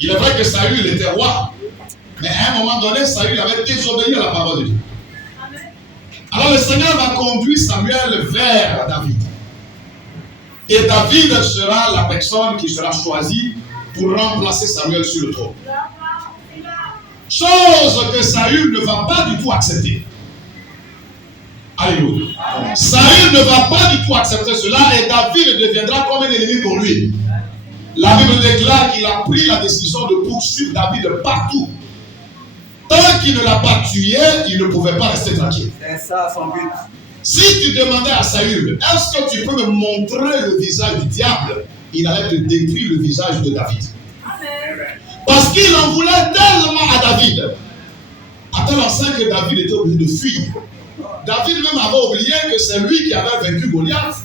Il est vrai que Saül était roi, mais à un moment donné, Saül avait désobéi à la parole de Dieu. Alors le Seigneur va conduire Samuel vers David. Et David sera la personne qui sera choisie pour remplacer Samuel sur le trône. Chose que Saül ne va pas du tout accepter. Alléluia. Saül ne va pas du tout accepter cela et David deviendra comme un ennemi pour lui. La Bible déclare qu'il a pris la décision de poursuivre David partout. Tant qu'il ne l'a pas tué, il ne pouvait pas rester tranquille. C'est ça son but. Si tu demandais à Saül, est-ce que tu peux me montrer le visage du diable? Il allait te décrire le visage de David. Parce qu'il en voulait tellement à David. À tel enseigne que David était obligé de fuir. David même avait oublié que c'est lui qui avait vaincu Goliath.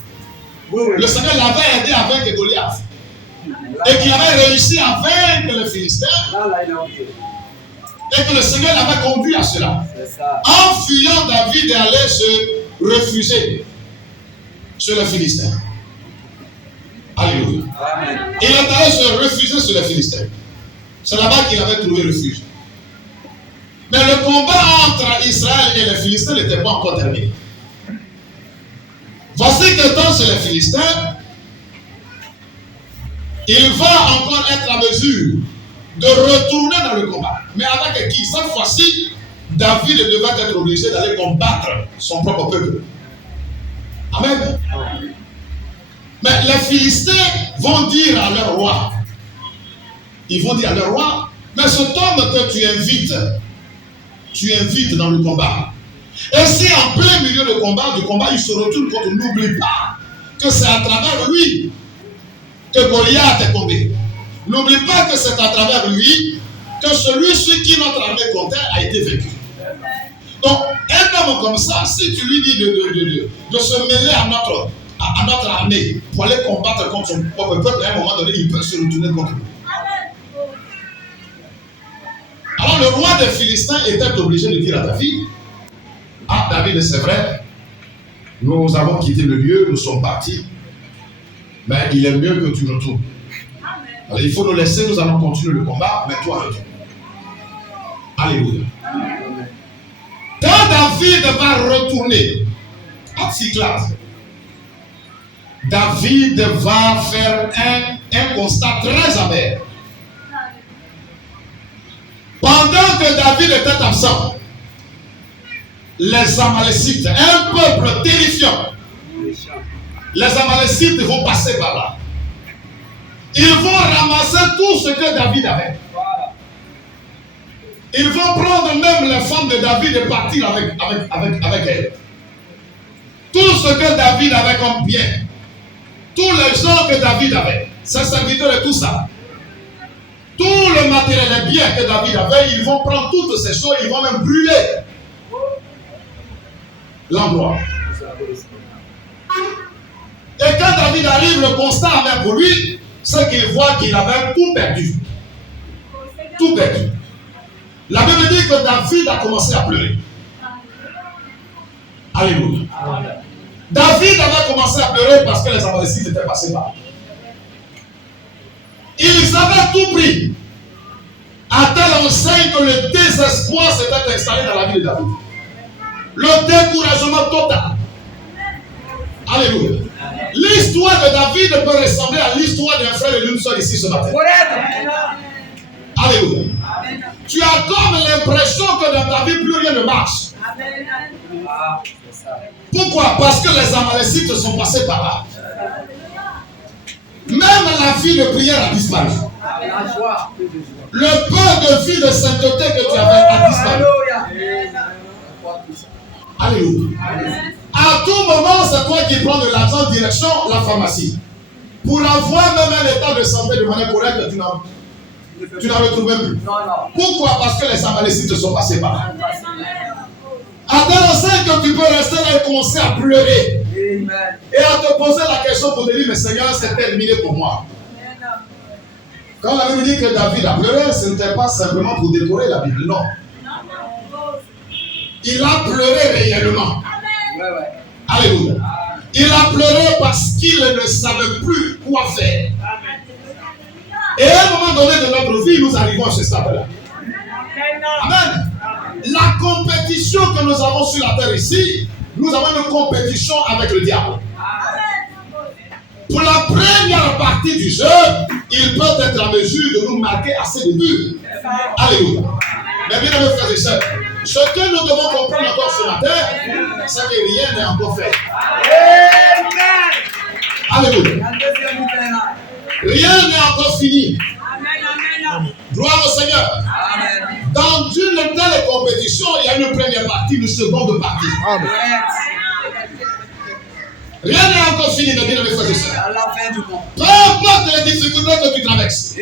Le Seigneur l'avait aidé à vaincre Goliath. Et qu'il avait réussi à vaincre les Philistins. Et que le Seigneur l'avait conduit à cela. En fuyant, David allait se refuser sur les Philistins. Alléluia. Il est allé se refuser sur les Philistins. C'est là-bas qu'il avait trouvé refuge. Mais le combat entre Israël et les Philistins n'était pas encore terminé. Voici que dans les Philistins, il va encore être à mesure de retourner dans le combat. Mais avec qui? Cette fois-ci, David devait être obligé d'aller combattre son propre peuple. Amen. Mais les Philistins vont dire à leur roi, ils vont dire à leur roi, mais cet homme que tu invites dans le combat. Et si en plein milieu du combat, il se retourne contre, n'oublie pas que c'est à travers lui que Goliath est tombé. N'oublie pas que c'est à travers lui que celui qui notre armée comptait a été vaincu. Donc, un homme comme ça, si tu lui dis de se mêler à notre armée pour aller combattre contre son propre peuple, à un moment donné, il peut se retourner contre lui. Alors le roi des Philistins était obligé de dire à David, ah David, c'est vrai, nous avons quitté le lieu, nous sommes partis, mais il est mieux que tu retournes. Alors il faut nous laisser, nous allons continuer le combat, mais toi retourne. Alléluia. Quand David va retourner à Tsiklag, David va faire un constat très amer. Pendant que David était absent, les Amalécites, un peuple terrifiant, les Amalécites vont passer par là. Ils vont ramasser tout ce que David avait. Ils vont prendre même les femmes de David et partir avec elles. Tout ce que David avait comme bien, tous les gens que David avait, ses serviteurs et tout ça, tout le matériel et bien que David avait, ils vont prendre toutes ces choses, ils vont même brûler l'endroit. Et quand David arrive, le constat amer pour lui, c'est qu'il voit qu'il avait tout perdu. Tout perdu. La Bible dit que David a commencé à pleurer. Alléluia. David avait commencé à pleurer parce que les Amalécites étaient passés par là. Ils avaient tout pris. À telle enseigne que le désespoir s'était installé dans la vie de David. Le découragement total. Alléluia. L'histoire de David peut ressembler à l'histoire d'un frère et d'une soeur ici ce matin. Alléluia. Tu as comme l'impression que dans ta vie, plus rien ne marche. Pourquoi? Parce que les Amalécites sont passés par là. Même la vie de prière a disparu. Le peu de vie de sainteté que tu avais a disparu. Alléluia. À tout moment, c'est toi qui prends de l'argent direction la pharmacie. Pour avoir même un état de santé de manière correcte, tu n'en retrouves plus. Pourquoi? Parce que les Amalécites sont passés par là. À tel enseigne que tu peux rester là et commencer à pleurer. Et à te poser la question pour te dire, mais Seigneur, c'est terminé pour moi. Quand la Bible dit que David a pleuré, ce n'était pas simplement pour décorer la Bible, non. Il a pleuré réellement. Alléluia. Il a pleuré parce qu'il ne savait plus quoi faire. Et à un moment donné de notre vie, nous arrivons à ce stade-là. Amen. La compétition que nous avons sur la terre ici, nous avons une compétition avec le diable. Pour la première partie du jeu, il peut être en mesure de nous marquer assez de buts. Alléluia. Mais bien aimés frères et sœurs, ce que nous devons comprendre encore ce matin, c'est que rien n'est encore fait. Alléluia. Rien n'est encore fini. Gloire au Seigneur. Dans une telle compétition, il y a une première partie, une seconde partie. Rien n'est encore fini, mes bien-aimés frères et sœurs. Peu importe les difficultés que tu traverses,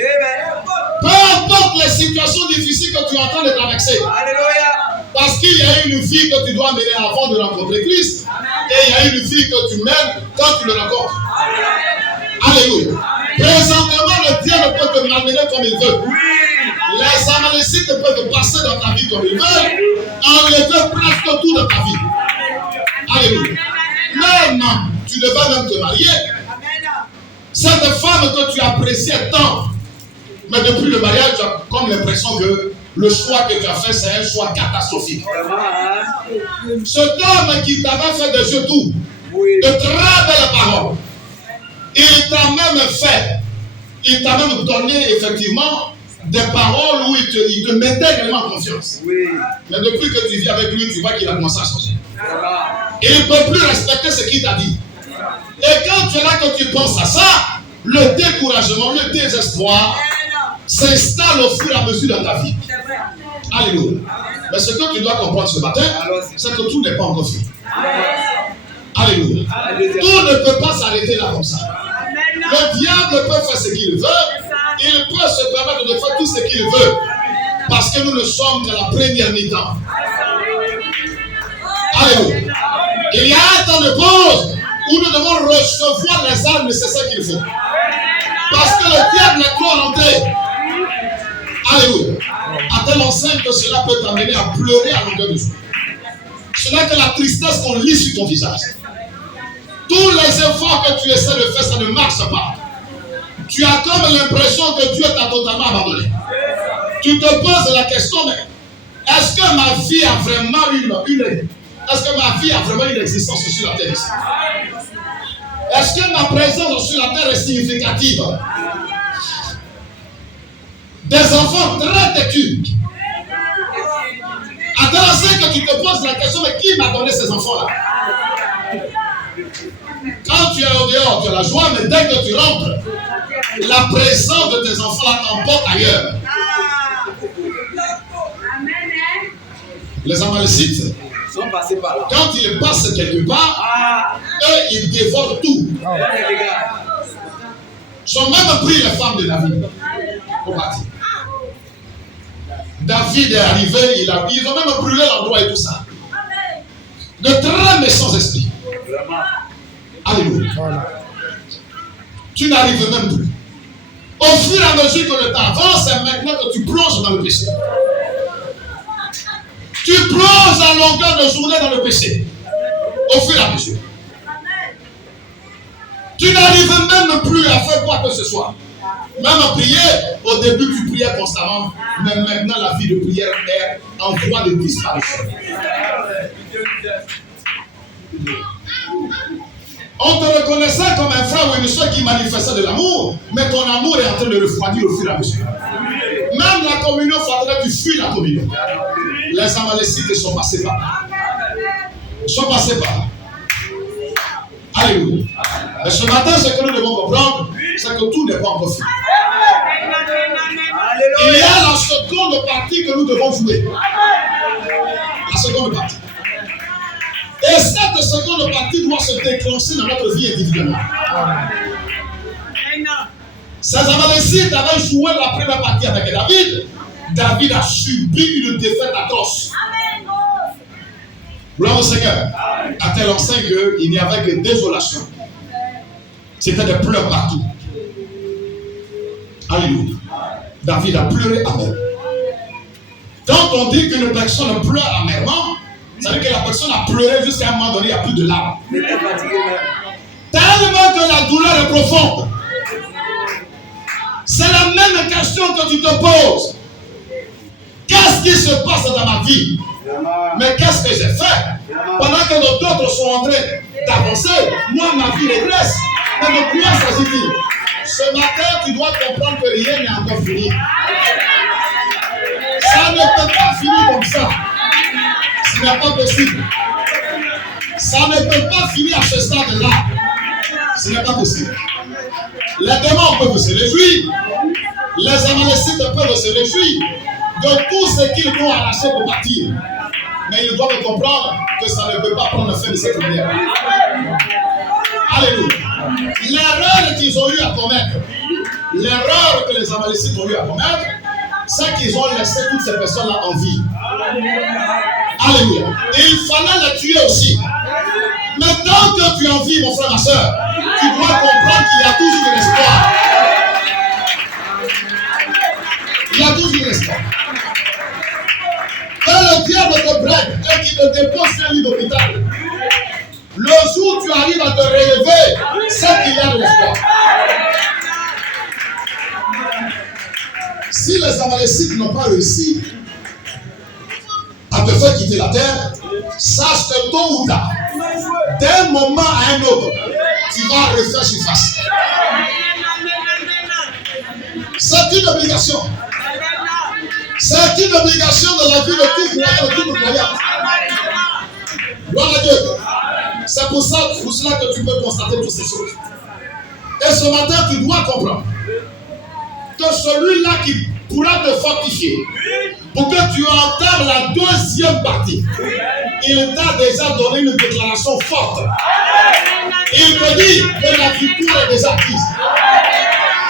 peu importe les situations difficiles que tu es en train de traverser, parce qu'il y a une vie que tu dois mener avant de rencontrer Christ, et il y a une vie que tu mènes quand tu le rencontres. Alléluia. Présentement, le diable peut te malmener comme il veut. Les Amalécites peuvent passer dans ta vie comme ils veulent, enlever presque tout dans ta vie. Alléluia. Même, tu devais même te marier. Cette femme que tu appréciais tant, mais depuis le mariage, tu as comme l'impression que le choix que tu as fait, c'est un choix catastrophique. Cet homme qui t'avait fait des yeux tout, de très belles paroles, il t'a même donné effectivement des paroles où il te mettait réellement en confiance. Mais depuis que tu vis avec lui, tu vois qu'il a commencé à changer. Il ne peut plus respecter ce qu'il t'a dit. Et quand tu es là que tu penses à ça, le découragement, le désespoir s'installe au fur et à mesure dans ta vie. Alléluia. Mais ce que tu dois comprendre ce matin, c'est que tout n'est pas encore fini. Alléluia. Tout ne peut pas s'arrêter là comme ça. Le diable peut faire ce qu'il veut. Il peut se permettre de faire tout ce qu'il veut. Parce que nous ne sommes qu'à la première mi-temps. Alléluia. Il y a un temps de pause où nous devons recevoir les armes nécessaires qu'il faut. Parce que le diable est trop rentré. Alléluia. À telle enseigne que cela peut t'amener à pleurer à longueur de jour. Ce n'est que la tristesse qu'on lit sur ton visage. Tous les efforts que tu essaies de faire, ça ne marche pas. Tu as comme l'impression que Dieu t'a totalement abandonné. Tu te poses la question, mais est-ce que ma vie a vraiment une existence sur la terre ici? Est-ce que ma présence sur la terre est significative? Des enfants très têtus. À tel enseigne que tu te poses la question, mais qui m'a donné ces enfants-là? Quand tu es au dehors, tu as la joie, mais dès que tu rentres, la présence de tes enfants-là t'emporte ailleurs. Les Amalécites, quand ils passent quelque part, eux, ils dévorent tout. Ils ont même pris les femmes de David pour partir. David est arrivé, ils ont même brûlé l'endroit et tout ça. De très méchants esprits. Alléluia. Tu n'arrives même plus. Au fur et à mesure que le temps avance, c'est maintenant que tu plonges dans le péché. Tu plonges à longueur de journée dans le péché. Au fur et à mesure. Tu n'arrives même plus à faire quoi que ce soit. Même à prier, au début tu priais constamment, mais maintenant la vie de prière est en voie de disparition. On te reconnaissait comme un frère ou une soeur qui manifestait de l'amour, mais ton amour est en train de refroidir au fur et à mesure. Même la communion, il faudrait que tu fuis la communion. Les Amalécites sont passés par là. Ils sont passés par là. Alléluia. Mais ce matin, ce que nous devons comprendre, c'est que tout n'est pas encore fini. Il y a la seconde partie que nous devons jouer. La seconde partie. Et cette seconde partie doit se déclencher dans notre vie individuellement. Ces Amalécites avaient joué la première partie avec David. David a subi une défaite atroce. Gloire au Seigneur. À telle enseigne qu'il n'y avait que désolation. C'était des pleurs partout. Alléluia. David a pleuré amèrement. Quand on dit qu'une personne pleure amèrement, ça veut dire que la personne a pleuré jusqu'à un moment donné, il n'y a plus de larmes. Tellement que la douleur est profonde. C'est la La même question que tu te poses. Qu'est-ce qui se passe dans ma vie? Mais qu'est-ce que j'ai fait? Pendant que d'autres sont en train d'avancer, moi, ma vie régresse. Mais de quoi s'agit-il? Ce matin, tu dois comprendre que rien n'est encore fini. Ça ne peut pas finir comme ça. Ce n'est pas possible. Ça ne peut pas finir à ce stade-là. Ce n'est pas possible. Les démons peuvent se réjouir. Les Amalécites peuvent se réjouir de tout ce qu'ils vont arracher pour partir. Mais ils doivent comprendre que ça ne peut pas prendre fin de cette manière. Alléluia. L'erreur qu'ils ont eu à commettre, l'erreur que les Amalécites ont eu à commettre, c'est qu'ils ont laissé toutes ces personnes-là en vie. Alléluia. Et il fallait les tuer aussi. Mais tant que tu es en vie, mon frère, ma soeur, tu dois comprendre qu'il y a toujours de l'espoir. Il y a toujours de l'espoir. Quand le diable te brègue et qu'il te dépose sur un lit d'hôpital, le jour où tu arrives à te relever, c'est qu'il y a de l'espoir. Si les Amalécites n'ont pas réussi à te faire quitter la terre, sache que tôt ou tard, d'un moment à un autre, tu vas refaire surface. C'est une obligation. C'est une obligation dans la vie de tout croyant, de tout croyant. Gloire à Dieu. C'est pour cela que tu peux constater toutes ces choses. Et ce matin, tu dois comprendre que celui-là qui pourra te fortifier pour que tu entames la deuxième partie, il t'a déjà donné une déclaration forte. Il te dit que la victoire est déjà acquise.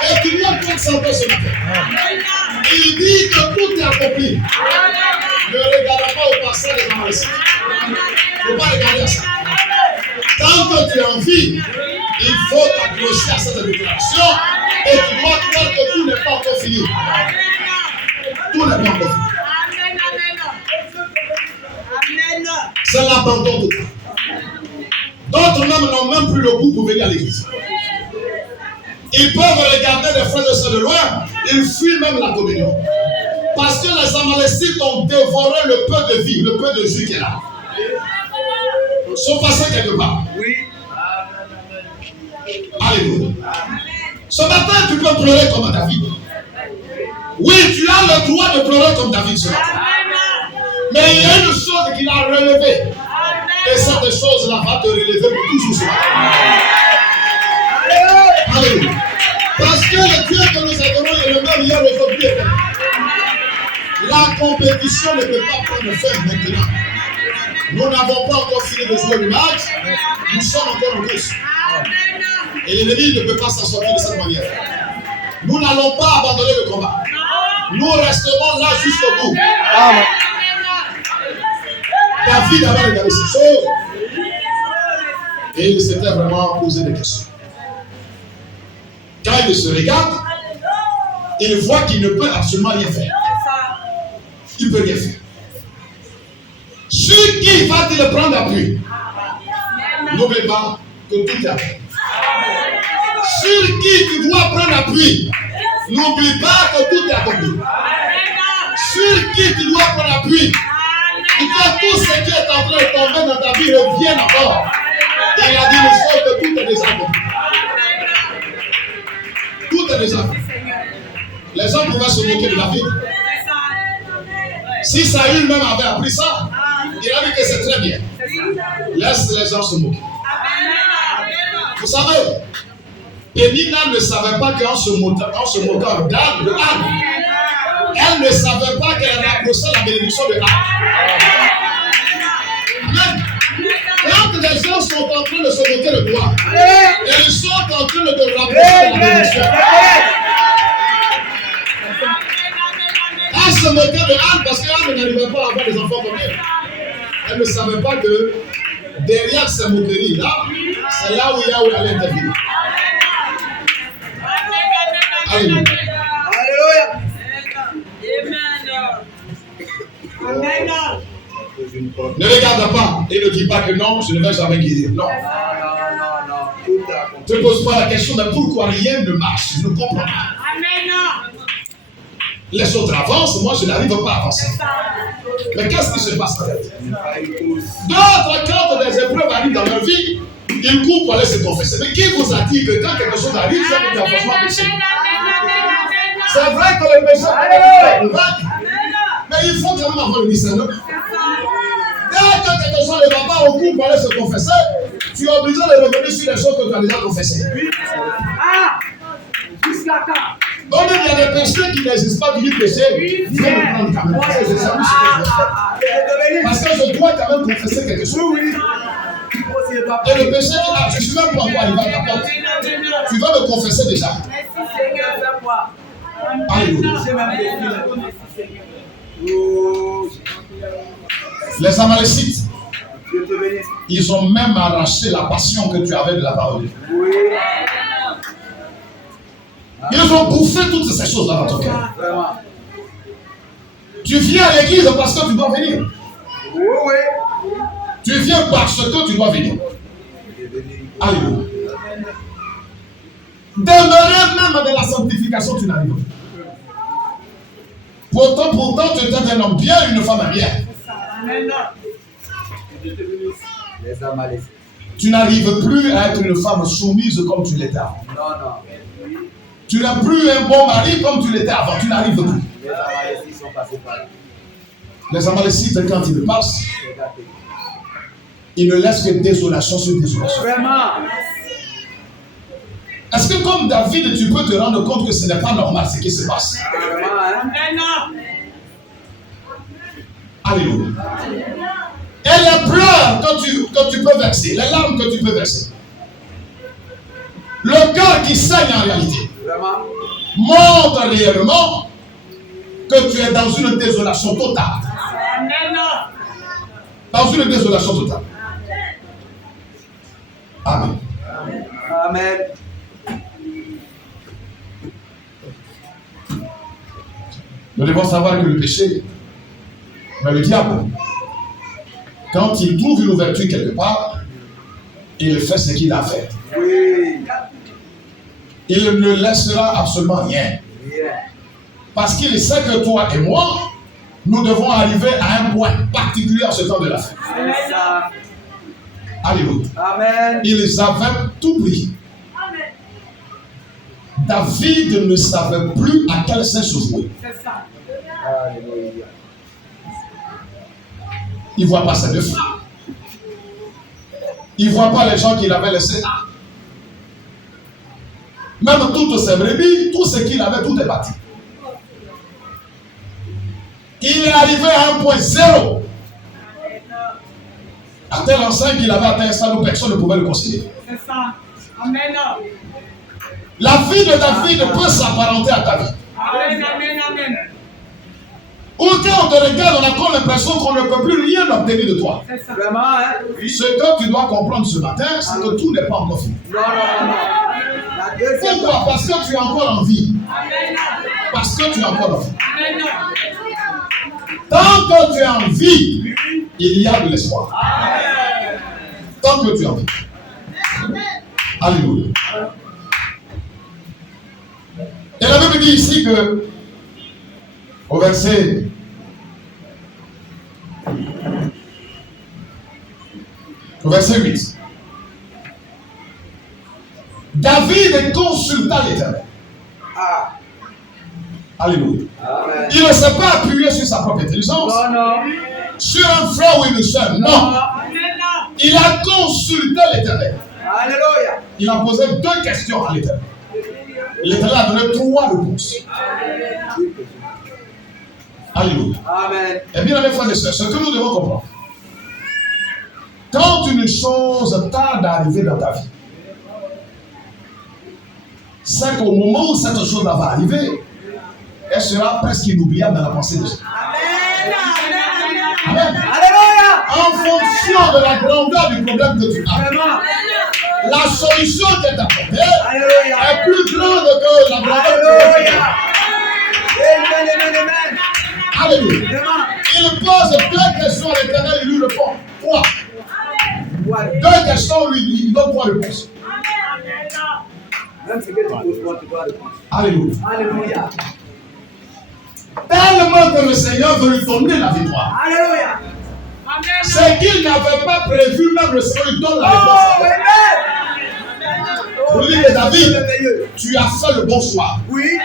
Et tu dois prendre ça ce matin. Il dit que tout est accompli. Ne regarde pas au passé des Amalécites. Il ne faut pas regarder à ça. Tant que tu es en vie, il faut t'accrocher à cette déclaration et tu dois croire que tout n'est pas encore fini. Tout n'est pas encore fini. C'est l'abandon de tout. D'autres même n'ont même plus le goût pour venir à l'église. Ils peuvent regarder les frères et sœurs de loin, ils fuient même la communion. Parce que les Amalécites ont dévoré le peu de vie, le peu de jus qu'il y a là. Ils sont passés quelque part. Oui. Alléluia. Ce matin, tu peux pleurer comme David. Oui, tu as le droit de pleurer comme David ce matin. Mais il y a une chose qu'il a relevée. Et cette chose-là va te relever pour toujours ce matin. Alléluia. Parce que le Dieu que nous adorons est le même hier, aujourd'hui. La compétition ne peut pas prendre fin maintenant. Nous n'avons pas encore fini de jouer le match. Nous sommes encore en course. Et l'ennemi ne peut pas s'en sortir de cette manière. Nous n'allons pas abandonner le combat. Nous resterons là jusqu'au bout. Amen. David avait regardé ces choses. Et il s'était vraiment posé des questions. Quand il se regarde, il voit qu'il ne peut absolument rien faire. Il ne peut rien faire. Sur qui va-t-il prendre appui? N'oublie pas que tout est appris. Sur qui tu dois prendre appui? N'oublie pas que tout est accompli. Sur qui tu dois prendre appui? Et que tout ce qui est en train de tomber dans ta vie revienne encore. Et il a dit le soir que tout est déjà accompli. Tout est déjà accompli. Les gens pouvaient se moquer de David. Si Saül même avait appris ça, il a dit que c'est très bien. Laisse les gens se moquer. Vous savez, Pénina ne savait pas qu'en se moquant d'Anne, elle ne savait pas qu'elle rapprochait la bénédiction de Anne. Amen. Quand les gens sont en train de se moquer de toi, ils sont en train de te rapprocher de la bénédiction. Elle se moquait de Anne parce qu'Anne n'arrivait pas à avoir des enfants comme elle. Elle ne savait pas que derrière ces moqueries-là, c'est là où Yahweh allait intervenir. Alléluia. Alléluia. Ne regarde pas et ne dis pas que non, je ne vais jamais guérir. Non. Tout est accompli. Ne te pose pas la question de pourquoi rien ne marche. Je ne comprends pas. Les autres avancent, moi je n'arrive pas à avancer. Mais qu'est-ce qui se passe en fait? D'autres, quand des épreuves arrivent dans leur vie, ils courent pour aller se confesser. Mais qui vous a dit que quand quelque chose arrive, ça peut être forcément péché? C'est vrai que le péché peut être mais il faut quand même avoir le discernement. Dès que quelque chose ne va pas au cours pour aller se confesser, tu es obligé de revenir sur les choses que tu as déjà confessées. Donc il y a des péchés qui n'existent pas, qui disent péché, il faut le prendre quand même. Parce que je dois quand même confesser quelque chose. Et le péché, tu ne sais même pas quoi il va à ta porte. Tu vas me confesser déjà. Alléluia. Les Amalécites, ils ont même arraché la passion que tu avais de la parole. Ils ont bouffé toutes ces choses-là dans ton cœur. Tu viens à l'église parce que tu dois venir. Tu viens parce que tu dois venir. Alléluia. Demeurer même dans la sanctification, tu n'arrives pas. Pourtant, tu es un homme bien, une femme bien. Tu n'arrives plus à être une femme soumise comme tu l'étais avant. Tu n'as plus un bon mari comme tu l'étais avant. Tu n'arrives plus. Les Amalécites, quand ils passent, ils ne laissent que désolation sur désolation. Est-ce que comme David, tu peux te rendre compte que ce n'est pas normal ce qui se passe? Alléluia. Et les pleurs que tu peux verser, les larmes que tu peux verser, le cœur qui saigne en réalité, montre réellement que tu es dans une désolation totale. Dans une désolation totale. Amen. Amen. Nous devons savoir que le péché, mais le diable, quand il trouve une ouverture quelque part, il fait ce qu'il a fait. Il ne laissera absolument rien. Parce qu'il sait que toi et moi, nous devons arriver à un point particulier en ce temps de la fin. Alléluia. Amen. Ils avaient tout pris. David ne savait plus à quel sein se vouer. Il ne voit pas ses deux frères. Il ne voit pas les gens qu'il avait laissés là. Même toutes ses brebis, tout ce qu'il avait, tout est parti. Il est arrivé à un point zéro. À tel enseigne qu'il avait atteint ça où personne ne pouvait le considérer. C'est ça. Amen. La vie de David peut s'apparenter à ta vie. Amen, amen, amen. Ou quand on te regarde, on a comme l'impression qu'on ne peut plus rien obtenir de toi. C'est ça. Vraiment, hein? Ce que tu dois comprendre ce matin, c'est que tout n'est pas encore fini. Non. La deuxième Pourquoi? Parce que tu es encore en vie. Amen. Parce que tu es encore en vie. Amen. Tant que tu es en vie, il y a de l'espoir. Tant que tu es en vie. Alléluia. Et la Bible dit ici que, au verset 8, David consulta l'Éternel. Alléluia. Amen. Il ne s'est pas appuyé sur sa propre intelligence, Non. sur un frère ou une soeur. Non. Amen. Il a consulté l'Éternel. Alléluia. Il a posé 2 questions à l'Éternel. L'Éternel a donné 3 réponses. Alléluia. Amen. Et bien, mes frères et sœurs, ce que nous devons comprendre, quand une chose tarde à arriver dans ta vie, c'est qu'au moment où cette chose va arriver, elle sera presque inoubliable dans la pensée de Dieu. Amen. Alléluia. En fonction de la grandeur du problème que tu as, Vraiment. la solution qui est apportée Alléluia. est plus grande que la grandeur du problème. Alléluia. Amen. Alléluia. Vraiment. Il pose 2 questions à l'Éternel, il lui répond 3. Ouais. 2 questions, il donne 3 réponses. Même ce que tu reçois, tu dois répondre. Alléluia. Alléluia. Tellement que le Seigneur veut lui donner la victoire. Alléluia. C'est qu'il n'avait pas prévu, même le Seigneur lui donne la Oh, réponse. amen. Pour lui de David, tu as fait le bon choix. Oui.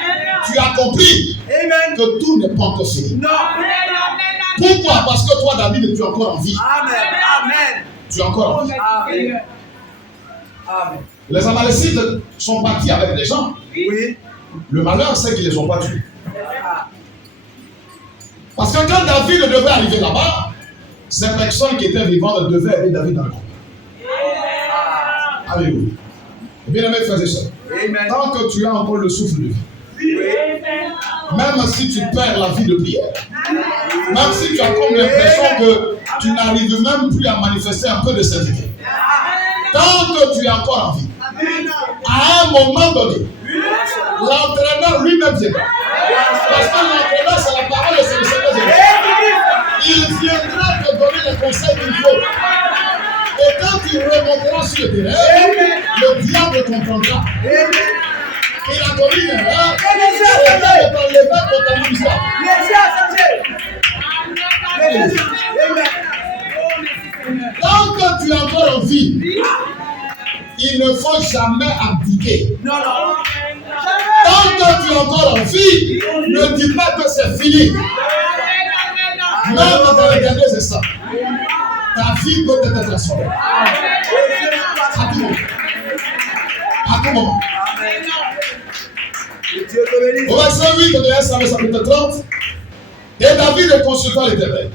Tu as compris Amen. que tout n'est pas encore fini. Non. Pourquoi? Parce que toi, David, tu es encore en vie. Amen. Amen. Tu es encore en vie. Amen. Amen. Les Amalécites sont partis avec les gens. Oui. Le malheur, c'est qu'ils ne les ont pas tués. Ah. Parce que quand David devait arriver là-bas, ces personnes qui étaient vivantes devaient aider David dans le combat. Alléluia. Bien-aimés frères et sœurs, Amen. tant que tu as encore le souffle de vie, Oui. même si tu perds la vie de prière, même si tu as comme l'impression que tu n'arrives même plus à manifester un peu de sainteté, tant que tu es encore en vie, à un moment donné, l'entraîneur lui-même viendra. Parce que l'entraîneur, c'est la parole de ce Seigneur. Il viendra te donner les conseils qu'il faut. Et quand tu remonteras sur le terrain, le diable comprendra. Il a commis une erreur. C'est de t'enlever pour ta ministère. Tant que tu es encore en vie, il ne faut jamais abdiquer. Non, non. Tant que tu es encore en vie, ne dis pas que c'est fini. Même dans les derniers instants, ta vie peut être transformée. À tout moment. À tout moment. Au verset 8 de 1 Samuel chapitre 30, et David consulta l'Éternel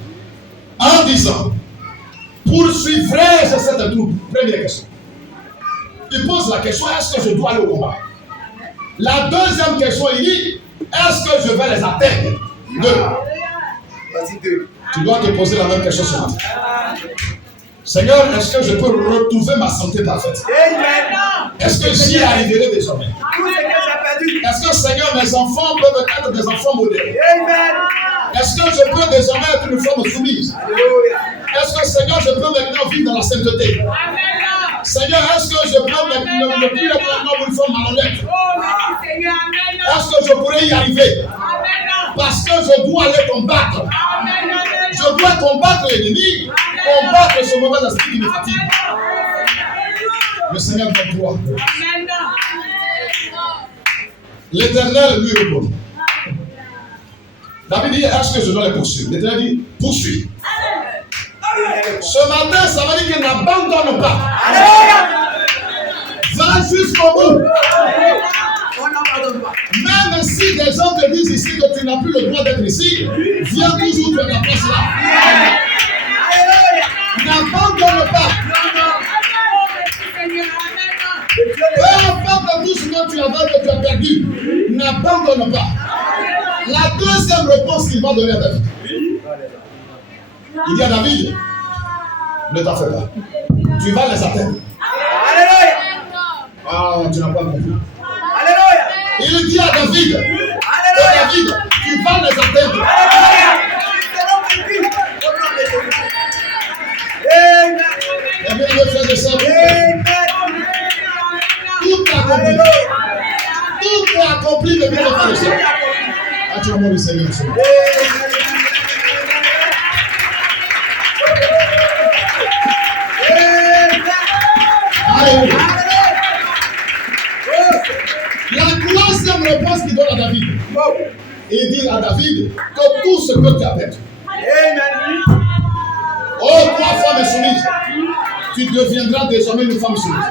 en disant, poursuivrai-je cette troupe? Première question. Il pose la question, est-ce que je dois aller au combat? La deuxième question, il dit, est-ce que je vais les atteindre? Deux. Tu dois te poser la même question ce matin. Seigneur, est-ce que je peux retrouver ma santé parfaite? Est-ce que j'y arriverai désormais? Est-ce que, Seigneur, mes enfants peuvent être des enfants modèles? Est-ce que je peux désormais être une femme soumise? Est-ce que, Seigneur, je peux maintenant vivre dans la sainteté? Seigneur, est-ce que je peux maintenant ne plus être un homme ou une femme malhonnête? Est-ce que je pourrais y arriver? Parce que je dois aller combattre. Je dois combattre l'ennemi, combattre ce mauvais esprit qui me fatigue. Le Seigneur va pouvoir. L'Éternel lui répond. David dit, est-ce que je dois les poursuivre? L'Éternel dit, poursuis. Ce matin, ça veut dire qu'il n'abandonne pas. Va jusqu'au bout. Même si des gens te disent ici que tu n'as plus le droit d'être ici, viens toujours de ta place là. N'abandonne pas. Peu importe tout ce que tu avais que tu as perdu, n'abandonne pas. La deuxième réponse qu'il va donner à David. Il dit à David, ne t'en fais pas. Tu vas les atteindre. Ah, tu n'as pas compris. Il dit à David, David, tu vas les atteindre. Et bien, le frère de ça, tout est accompli. Tout est accompli de bien le frère de ça. Acclamons le Seigneur. Alléluia. La troisième réponse qu'il donne à David, il dit à David que tout ce que tu as perdu. Oh, toi, femme soumise, tu deviendras désormais une femme soumise.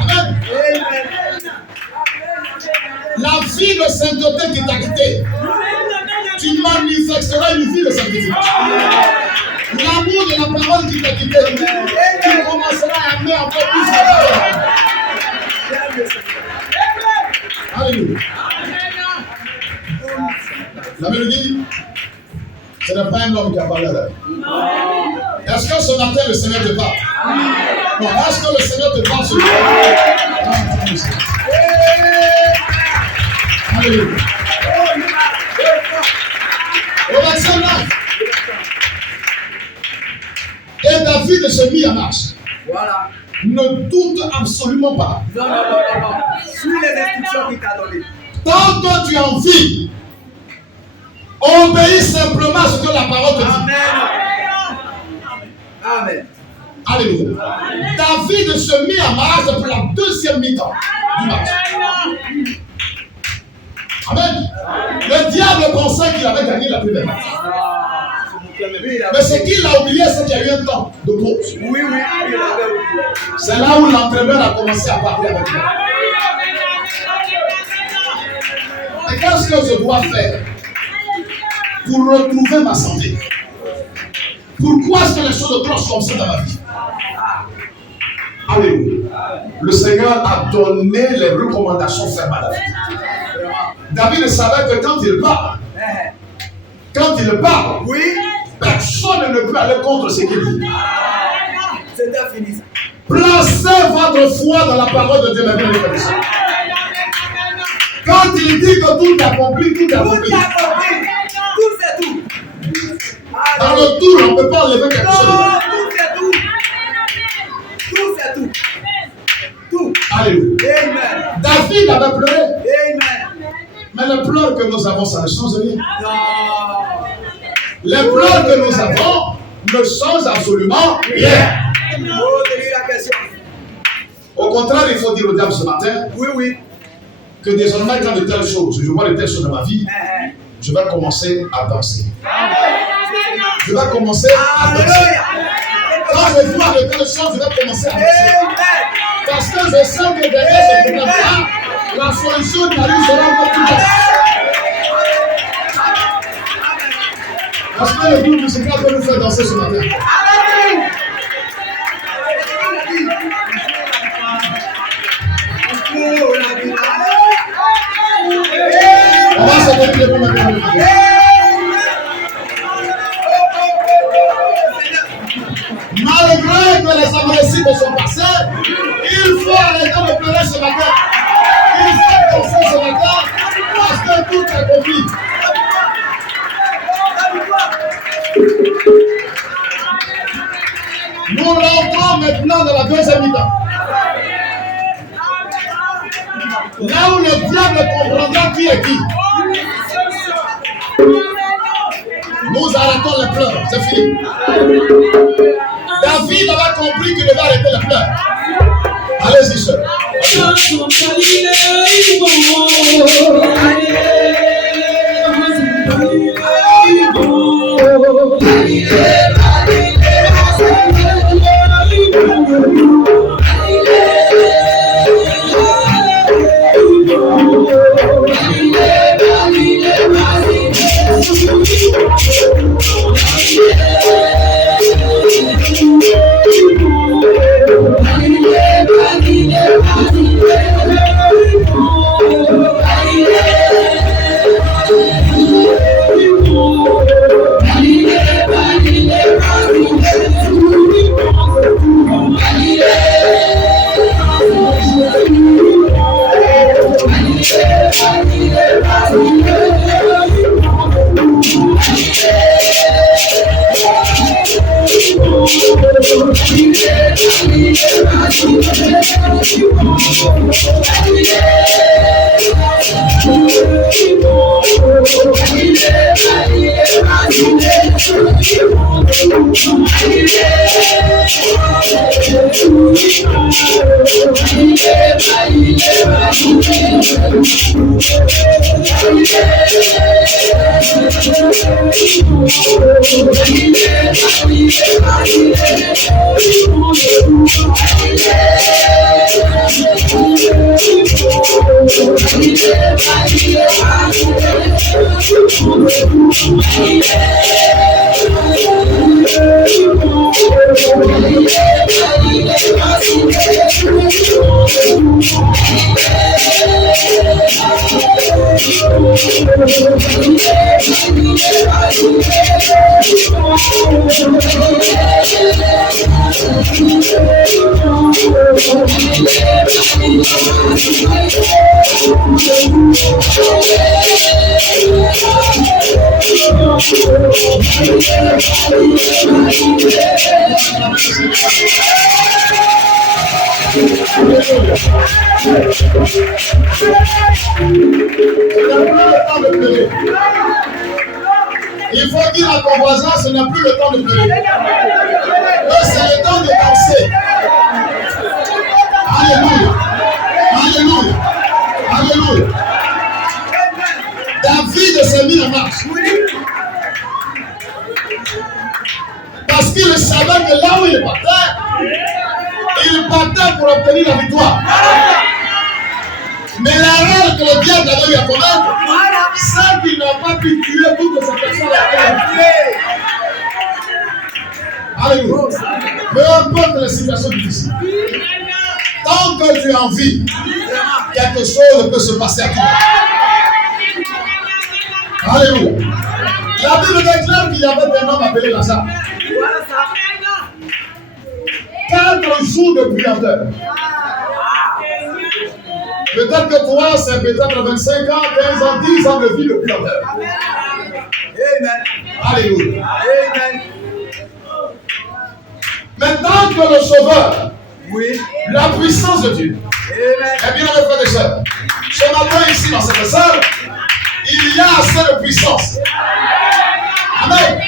Amen. La vie de sainteté qui t'a quitté, tu manifesteras une vie de sainteté. L'amour de la parole qui t'a quitté, tu commenceras à aimer encore plus la parole. Alléluia. La Bible dit, ce n'est pas un homme qui a parlé à David. Est-ce que ce matin le Seigneur te parle? Bon, est-ce que le Seigneur te parle ce matin? Alléluia. Au verset 9. Et David se mit en marche. Voilà. Ne doute absolument pas. Non. Suis les instructions qu'il t'a données. Tant que tu es en vie, obéis simplement à ce que la parole te dit. Amen. Alléluia. David se mit en marche pour la deuxième mi-temps du match. Amen. Le diable pensait qu'il avait gagné la première partie. Mais ce qu'il a oublié, c'est qu'il y a eu un temps de pause. Oui, il avait oublié. C'est là où l'entraîneur a commencé à parler avec lui. Et qu'est-ce que je dois faire pour retrouver ma santé? Pourquoi est-ce que les choses clochent comme ça dans ma vie? Alléluia. Le Seigneur a donné les recommandations fermes à David. David savait que quand il parle, oui, personne ne peut aller contre ce qu'il dit. C'était fini ça. Placez votre foi dans la parole de Dieu, mes bien-aimés. Quand il dit que tout est accompli, tout est accompli. Tout c'est tout. Dans le tour, on ne peut pas enlever quelque chose. Tout c'est tout. Tout c'est tout. Tout. Alléluia. Amen. David avait pleuré. Amen. Mais les pleurs que nous avons, ça ne change rien. Non. Les pleurs que nous avons ne changent absolument rien. Au contraire, il faut dire au diable ce matin, oui, que désormais, quand de telles choses, je vois de telles choses dans ma vie, je vais commencer à danser. Je vais commencer à danser. Quand je vois de telles choses, je vais commencer à danser. Parce que je sais que derrière ce problème-là, la solution n'arrive sera encore plus tard. Parce que le groupe musical peut nous faire danser ce matin. On va se donner les bons maintenant. Malgré que les Amalécites sont passés, il faut arrêter de pleurer ce matin. Il faut danser ce matin parce que tout est compris. Nous rentrons maintenant dans la deuxième mi-temps. Là où le diable comprendra qui est qui. Nous arrêtons les pleurs, c'est fini. David avait compris qu'il devait arrêter les pleurs. Allez-y, sœur. Alléluia. Ce n'est plus le temps de pleurer. Il faut dire à ton voisin, ce n'est plus le temps de pleurer. Mais c'est le temps de danser. Alléluia. Alléluia. Alléluia. David s'est mis en marche. Parce qu'il savait que là où il partait pour obtenir la victoire. Mais l'erreur que le diable avait eu à commettre, c'est qu'il n'a pas pu tuer toutes ces personnes. Alléluia. Peu importe les situations difficiles. Tant que tu es en vie, quelque chose peut se passer à toi. Alléluia. La Bible déclare qu'il y avait un homme appelé Lazare. 4 jours de prière. Peut-être que toi, c'est peut-être 25 ans, 15 ans, 10 ans de vie de prière. Amen. Alléluia. Amen. Maintenant que le Sauveur, la puissance de Dieu, est bien avec frères et sœurs, ce matin ici dans cette salle, il y a assez de puissance. Amen.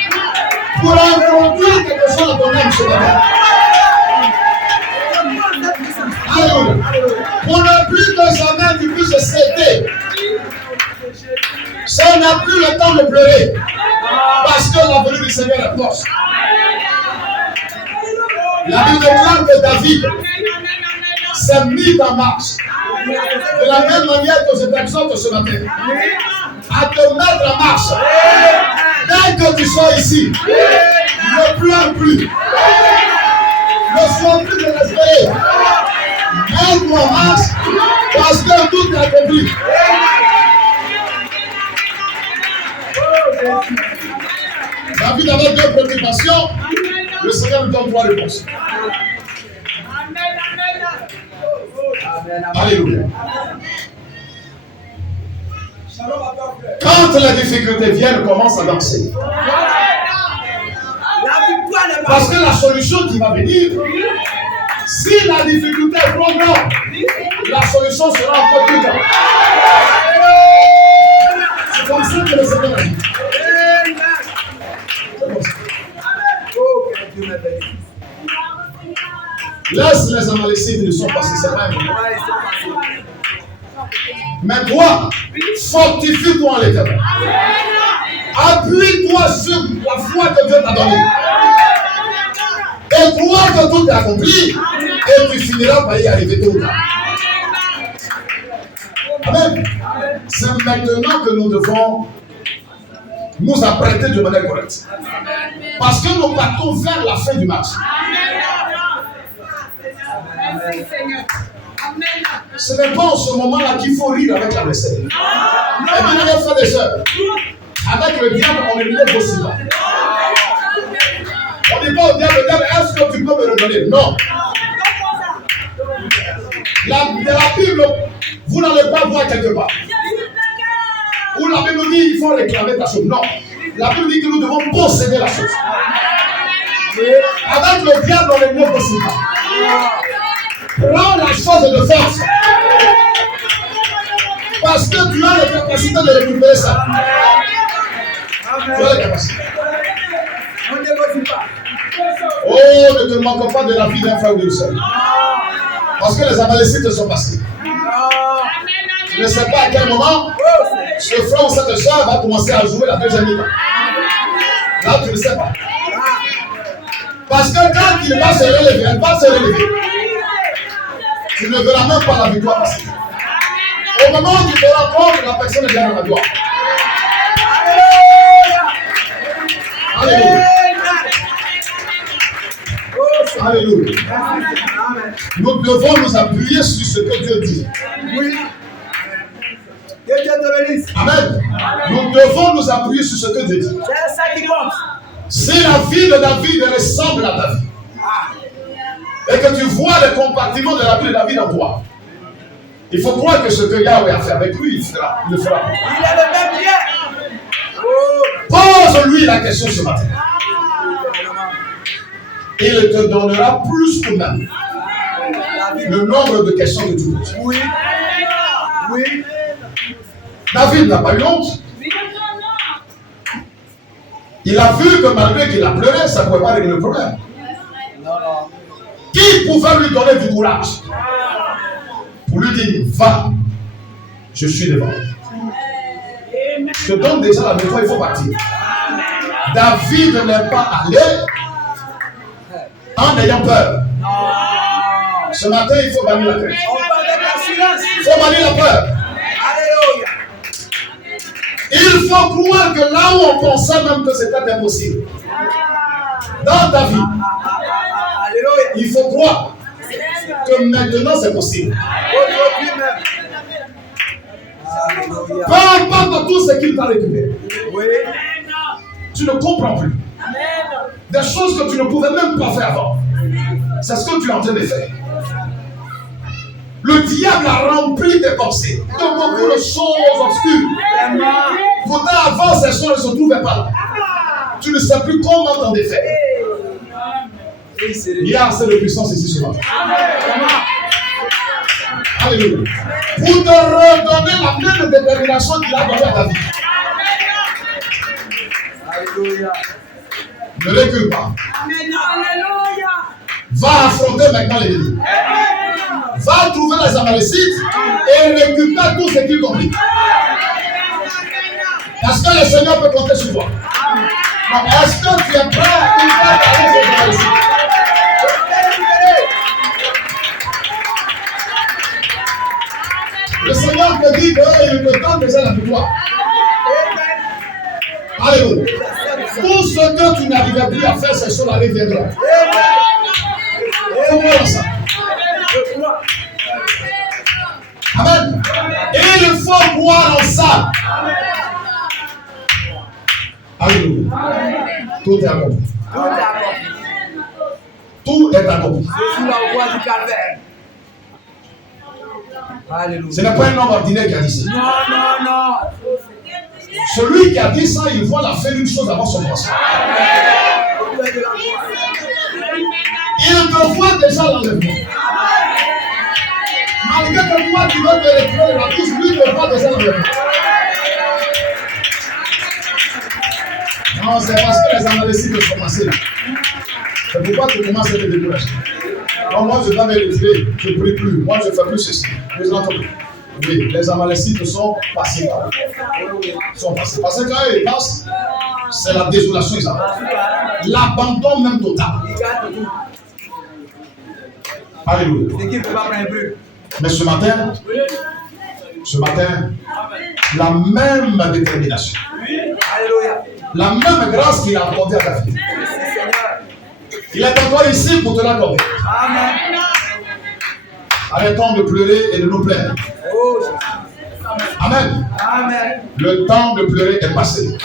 Pour introduire quelque chose dans ton âme ce matin. Alléluia. Pour ne plus que jamais tu puisses céder. Ça n'a plus le temps de pleurer. Parce que la venue du Seigneur est proche. La Bible déclare que David s'est mis en marche. De la même manière que je t'exhorte ce matin. À te mettre en marche. Dès que tu sois ici, ne pleure plus. Ne sois plus désespéré. Mets-toi en marche parce que tout est accompli. David avait 2 préoccupations. Le Seigneur lui donne 3 réponses. Alléluia. Quand les difficultés viennent, commence à danser. Parce que la solution qui va venir, si la difficulté est trop grande, la solution sera encore plus grande. C'est comme ça que le Seigneur a dit. Laisse les Amalécites, ils sont passés, c'est pas un moment. Mais toi, fortifie-toi en l'Éternel. Appuie-toi sur la foi que Dieu t'a donnée. Et crois que tout est accompli. Et tu finiras par y arriver tôt ou tard. Amen. C'est maintenant que nous devons nous apprêter de manière correcte. Parce que nous partons vers la fin du match. Ce n'est pas en ce moment-là qu'il faut rire avec l'adversaire. Et bien, les frères et sœurs, avec le diable, on ne l'est possible pas. On ne dit pas au diable, est-ce que tu peux me le donner? Non. La Bible, vous n'allez pas voir quelque part. Où la Bible dit il faut réclamer ta chose. Non. La Bible dit que nous devons posséder la chose. Avec le diable, on ne l'est possible pas. Prends la chose de force. Parce que tu as la capacité de récupérer ça. Tu as la capacité. Oh, ne te manque pas de la vie d'un frère ou d'une sœur. Parce que les Amalécites sont passés. Tu ne sais pas à quel moment ce frère ou cette sœur va commencer à jouer la deuxième mi-temps. Là, tu ne sais pas. Parce que quand il va se relever, elle va se relever. Tu ne verras même pas la victoire passer. Au moment où tu te rends compte, la personne est déjà dans la gloire. Alléluia. Alléluia. Nous devons nous appuyer sur ce que Dieu dit. Oui. Que Dieu te bénisse. Amen. Nous devons nous appuyer sur ce que Dieu dit. C'est ça qui compte. Si la vie de David ressemble à ta vie, et que tu vois les compartiments de la vie de David en toi, il faut croire que ce que Yahweh a fait avec lui, il le fera. Il est le même bien. Pose-lui la question ce matin. Il te donnera plus que même. le nombre de questions que tu poses. Oui. Oui. David n'a pas eu honte. Il a vu que malgré qu'il a pleuré, ça ne pouvait pas régler le problème. Non. Qui pouvait lui donner du courage pour lui dire, va, je suis devant. Je te donne déjà la méthode, il faut partir. David n'est pas allé en ayant peur. Ce matin, il faut bannir la crainte. Il faut bannir la peur. Alléluia. Il faut croire que là où on pensait même que c'était impossible, dans ta vie, il faut croire que maintenant c'est possible. Peu importe tout ce qu'il t'a récupéré. Oui. Tu ne comprends plus. Des choses que tu ne pouvais même pas faire avant. C'est ce que tu es en train de faire. Le diable a rempli tes pensées de beaucoup de choses obscures. Pourtant, avant, ces choses ne se trouvaient pas là. Tu ne sais plus comment t'en défaire. Il y a assez de puissance ici ce matin. Alléluia. Pour te redonner la même détermination qu'il a donnée à ta vie. Alléluia. Ne recule pas. Va affronter maintenant l'ennemi. Va trouver les Amalécites et récupère tout ce qu'ils t'ont pris. Est-ce que le Seigneur peut compter sur toi? Donc, est-ce que tu es prêt à aller sur les Amalécites? Le Seigneur te dit qu'il te donne déjà la victoire. Alléluia. Tout ce que tu n'arrivais plus à faire, c'est sur la rivière viendra. Comment ça? Amen. Et il faut croire en ça. Alléluia. Tout est accompli. Tout est accompli. Je suis la voix du calvaire. Alléluia. Ce n'est pas un homme ordinaire qui a dit ça. Non. Celui qui a dit ça, il voit la fin d'une chose avant son passage. Il te voit déjà l'enlèvement. Malgré que toi, tu veux te retirer la bouche, lui te voit déjà l'enlèvement. Non, c'est parce que les Amalécites sont passés là. C'est pourquoi tu commences à te décourager. Non, moi je dois me retirer, je ne prie plus. Moi je ne fais plus ceci. Oui, les Amalécites sont passés par là. Ils sont passés. Parce que quand ils passent, c'est la désolation, ils avancent. L'abandon même total. Alléluia. Mais ce matin, la même détermination, la même grâce qu'il a accordée à David, il est encore ici pour te l'accorder. Arrêtons de pleurer et de nous plaindre. Amen. Le temps de pleurer est passé.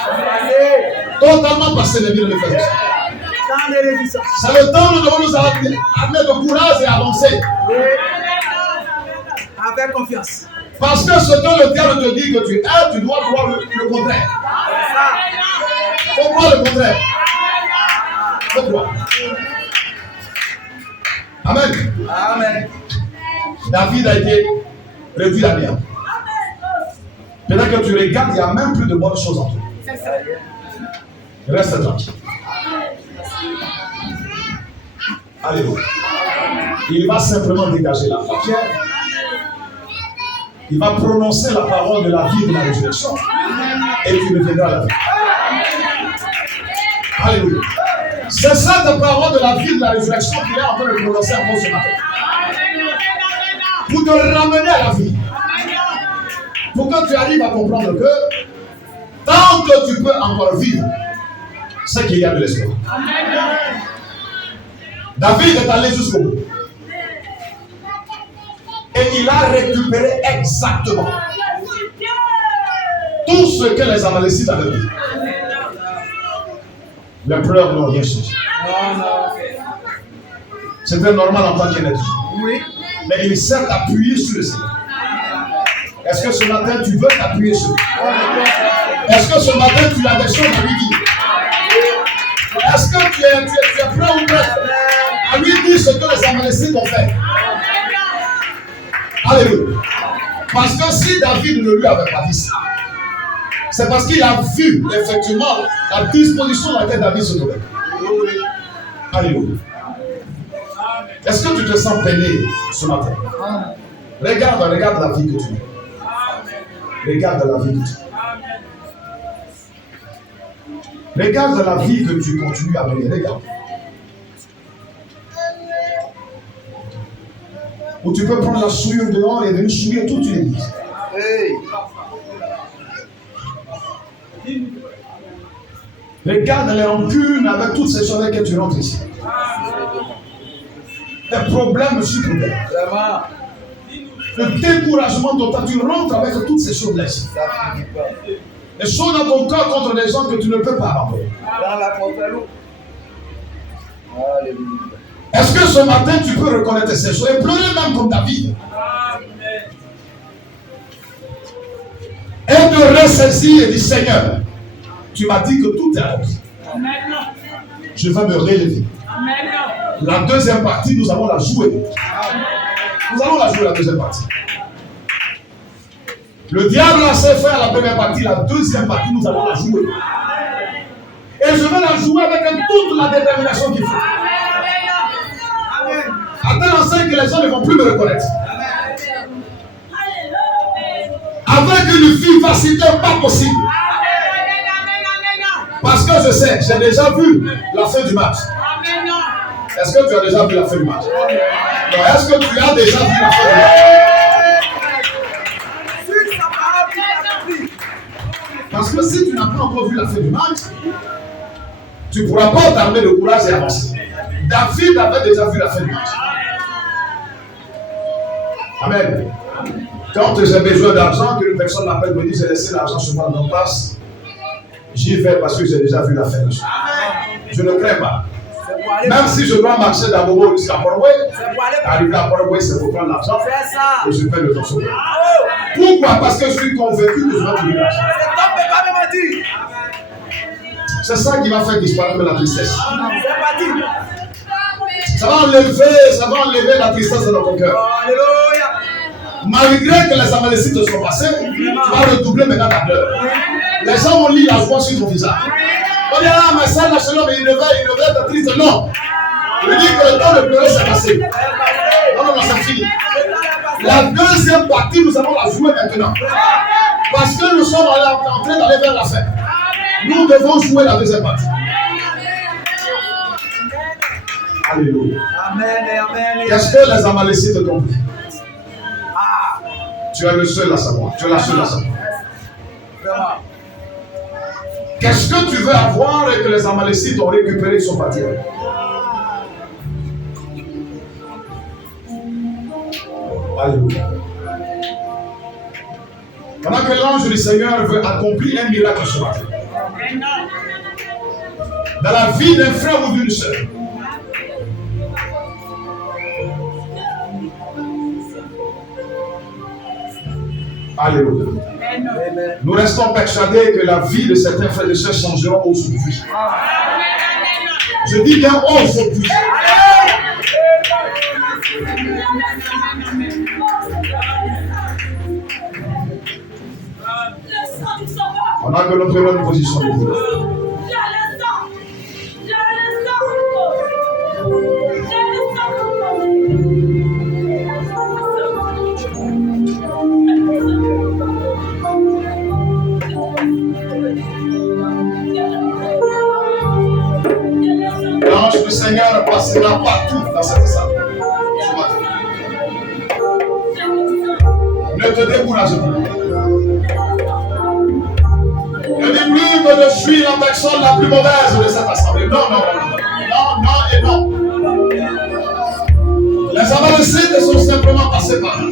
Totalement passé, les bien de frères. C'est le temps où nous devons nous amener de courage et avancer. Avec confiance. Parce que ce que le diable te dit que tu es, tu dois croire le contraire. Il faut croire le contraire. Il faut croire. Amen. David a été réduit à néant. Peut-être que tu regardes, il n'y a même plus de bonnes choses en toi. Reste tranquille. Alléluia. Il va simplement dégager la frontière. Il va prononcer la parole de la vie et de la résurrection. Et tu deviendras la vie. Alléluia. C'est cette parole de la vie et de la résurrection qu'il est en train de prononcer encore ce matin. Pour te ramener à la vie. Pour que tu arrives à comprendre que tant que tu peux encore vivre, c'est qu'il y a de l'espoir. David est allé jusqu'au bout. Et il a récupéré exactement tout ce que les Amalécites avaient dit. Les preuves n'ont rien changé. C'était normal en tant qu'être. Oui. Mais il s'est appuyé sur le Seigneur. Est-ce que ce matin tu veux t'appuyer sur lui? Est-ce que ce matin tu as des choses à lui dire? Est-ce que tu es prêt ou prêt à lui dire ce que les Amalécites ont fait? Alléluia. Parce que si David ne lui avait pas dit ça, c'est parce qu'il a vu effectivement la disposition dans laquelle David se trouvait. Alléluia. Est-ce que tu te sens peiné ce matin? Regarde la vie que tu vis. Regarde la vie que tu vis. Regarde la vie que tu continues à mener. Regarde. Ou tu peux prendre la souillure dehors et venir souiller toute une église. Regarde les rancunes avec toutes ces choses que tu rentres ici. Les problèmes sur problèmes. Le découragement total, tu rentres avec toutes ces choses-là ici. Les choses dans ton corps contre les gens que tu ne peux pas abandonner. Est-ce que ce matin tu peux reconnaître ces choses et pleurer même comme David? Et te ressaisir et dire Seigneur, tu m'as dit que tout est accompli. Je vais me relever. La deuxième partie, nous allons la jouer. Nous allons la jouer la deuxième partie. Le diable a fait faire la première partie, la deuxième partie, nous allons la jouer. Et je vais la jouer avec toute la détermination qu'il faut. À tel enseigne que les gens ne vont plus me reconnaître. Avec une vivacité pas possible. Parce que je sais, j'ai déjà vu la fin du match. Est-ce que tu as déjà vu la fin du match? Non, est-ce que tu as déjà vu la fin du match? Parce que si tu n'as pas encore vu la fin du match, tu ne pourras pas t'armer de courage et avancer. David avait déjà vu la fin du match. Amen. Quand j'ai besoin d'argent, qu'une personne m'appelle me dit j'ai laissé l'argent sur moi dans le passe, j'y vais parce que j'ai déjà vu la fin du match. Je ne crains pas. Même si je dois marcher d'Abobo jusqu'à Port-Louis, arriver à Port-Louis, c'est pour prendre l'argent et je paie le torsion. Pourquoi? Parce que je suis convaincu que je vais trouver l'argent. C'est ça qui va faire disparaître la tristesse. Ça va enlever la tristesse dans ton cœur. Malgré que les Amalécites sont passés, tu vas redoubler maintenant ta peur. Les gens vont lire la joie sur ton visage. On dit, ah, mais ça, là, mais il devrait être triste. Non. Je dis que le temps de pleurer, c'est passé. Non, c'est fini. La deuxième partie, nous allons la jouer maintenant. Parce que nous sommes en train d'aller vers la fin. Nous devons jouer la deuxième partie. Alléluia. Qu'est-ce que les Amalécites t'ont dit? Tu es le seul à savoir. Tu es la seule à savoir. Qu'est-ce que tu veux avoir et que les Amalécites ont récupéré son pâtière? Alléluia. Pendant que l'ange du Seigneur veut accomplir un miracle ce matin. Dans la vie d'un frère ou d'une sœur. Alléluia. Nous restons persuadés que la vie de certains frères et sœurs changera aujourd'hui. Je dis bien aujourd'hui. On a que notre bonne position de Dieu. L'ange du Seigneur passera partout dans cette salle. Ne te décourage pas. Ne dis plus que je suis la personne la plus mauvaise de cette assemblée. Non, non, non. Non, non et non. Les Amalécites sont simplement passés par là.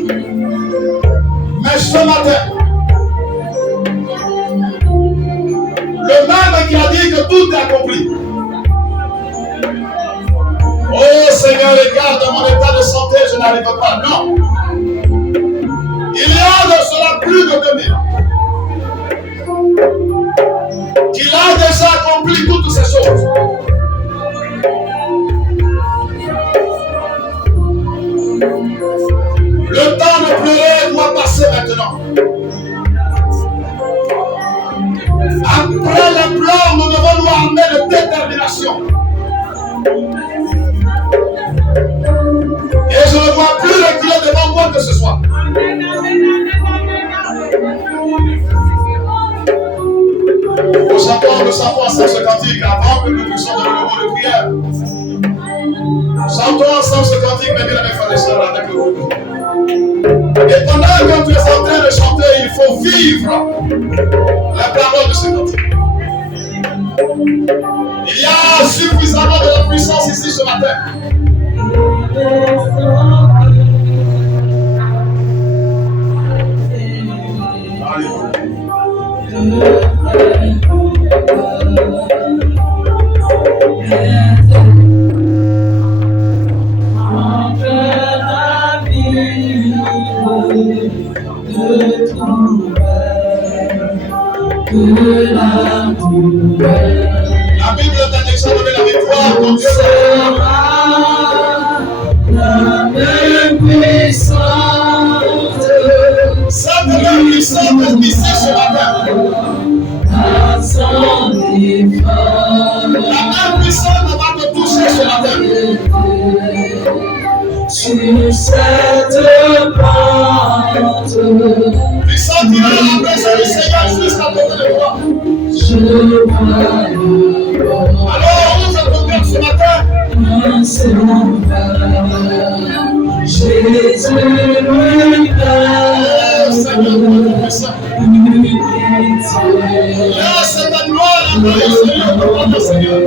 Mais ce matin, le même qui a dit que tout est accompli. Oh Seigneur, regarde mon état de santé, je n'arrive pas. Non. Il y a de cela plus de 2000 ans qu'il a déjà accompli toutes ces choses. Le temps de pleurer Après les pleurs, nous devons nous armer de détermination. Et je ne vois plus reculer devant moi que ce soit. Nous chantons ensemble ce cantique avant que nous puissions donner le mot de prière. Chantons ensemble ce cantique, mes bien frères et sœurs, avec le groupe. Et pendant que tu es en train de chanter, il faut vivre la parole de ce cantique. Il y a suffisamment de la puissance ici ce matin. La Bible t'a déjà donné la victoire, ton Dieu sera la même puissante. Cette même puissante qui sait ce matin. La même puissante va te toucher ce matin. Sur cette pente, tu sentiras la présence du Seigneur juste à côté de toi. Je vois le bon. Alors, on se regarde ce matin. Un sauveur, Jésus lui-même. Laisse ta gloire envahir Seigneur, devant le Seigneur.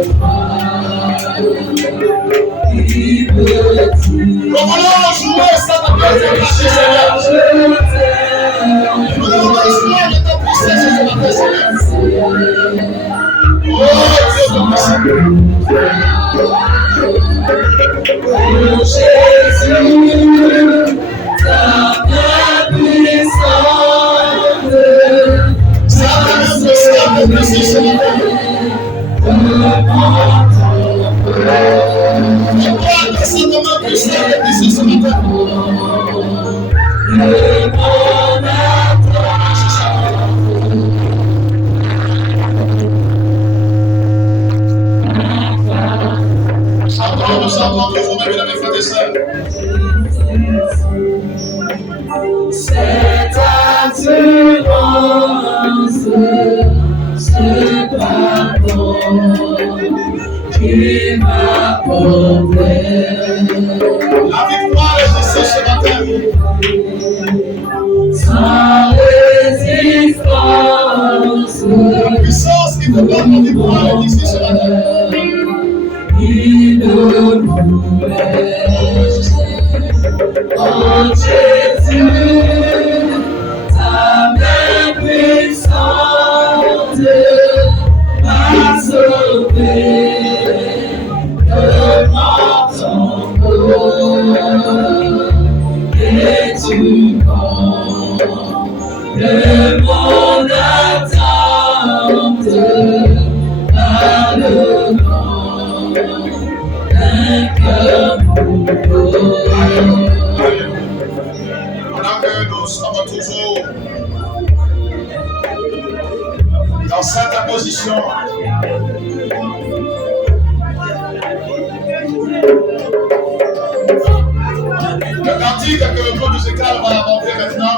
Nous voulons jouer cette puissance, Seigneur. Nous devons jouer de ta puissance ce matin, Seigneur. Oh, Dieu de puissance. Oh Jésus, ta main puissante, Ça va même puissance de ici ce matin. Je crois que ça va même puissance de ici ce matin. Nous chantons toujours, mes frères et sœurs. Cette assurance, ce pardon qui m'apportait. La victoire est ici ce matin. Sans résistance, La puissance qui te donne la victoire est ici ce matin. il nous laisse. Oh Jésus, ta main puissante m'a sauvé de mon tombeau. Et tu combles mon attente par le nom d'un cœur nouveau. Pendant que nous sommes toujours dans cette position, le cantique que le groupe musical va inventer maintenant,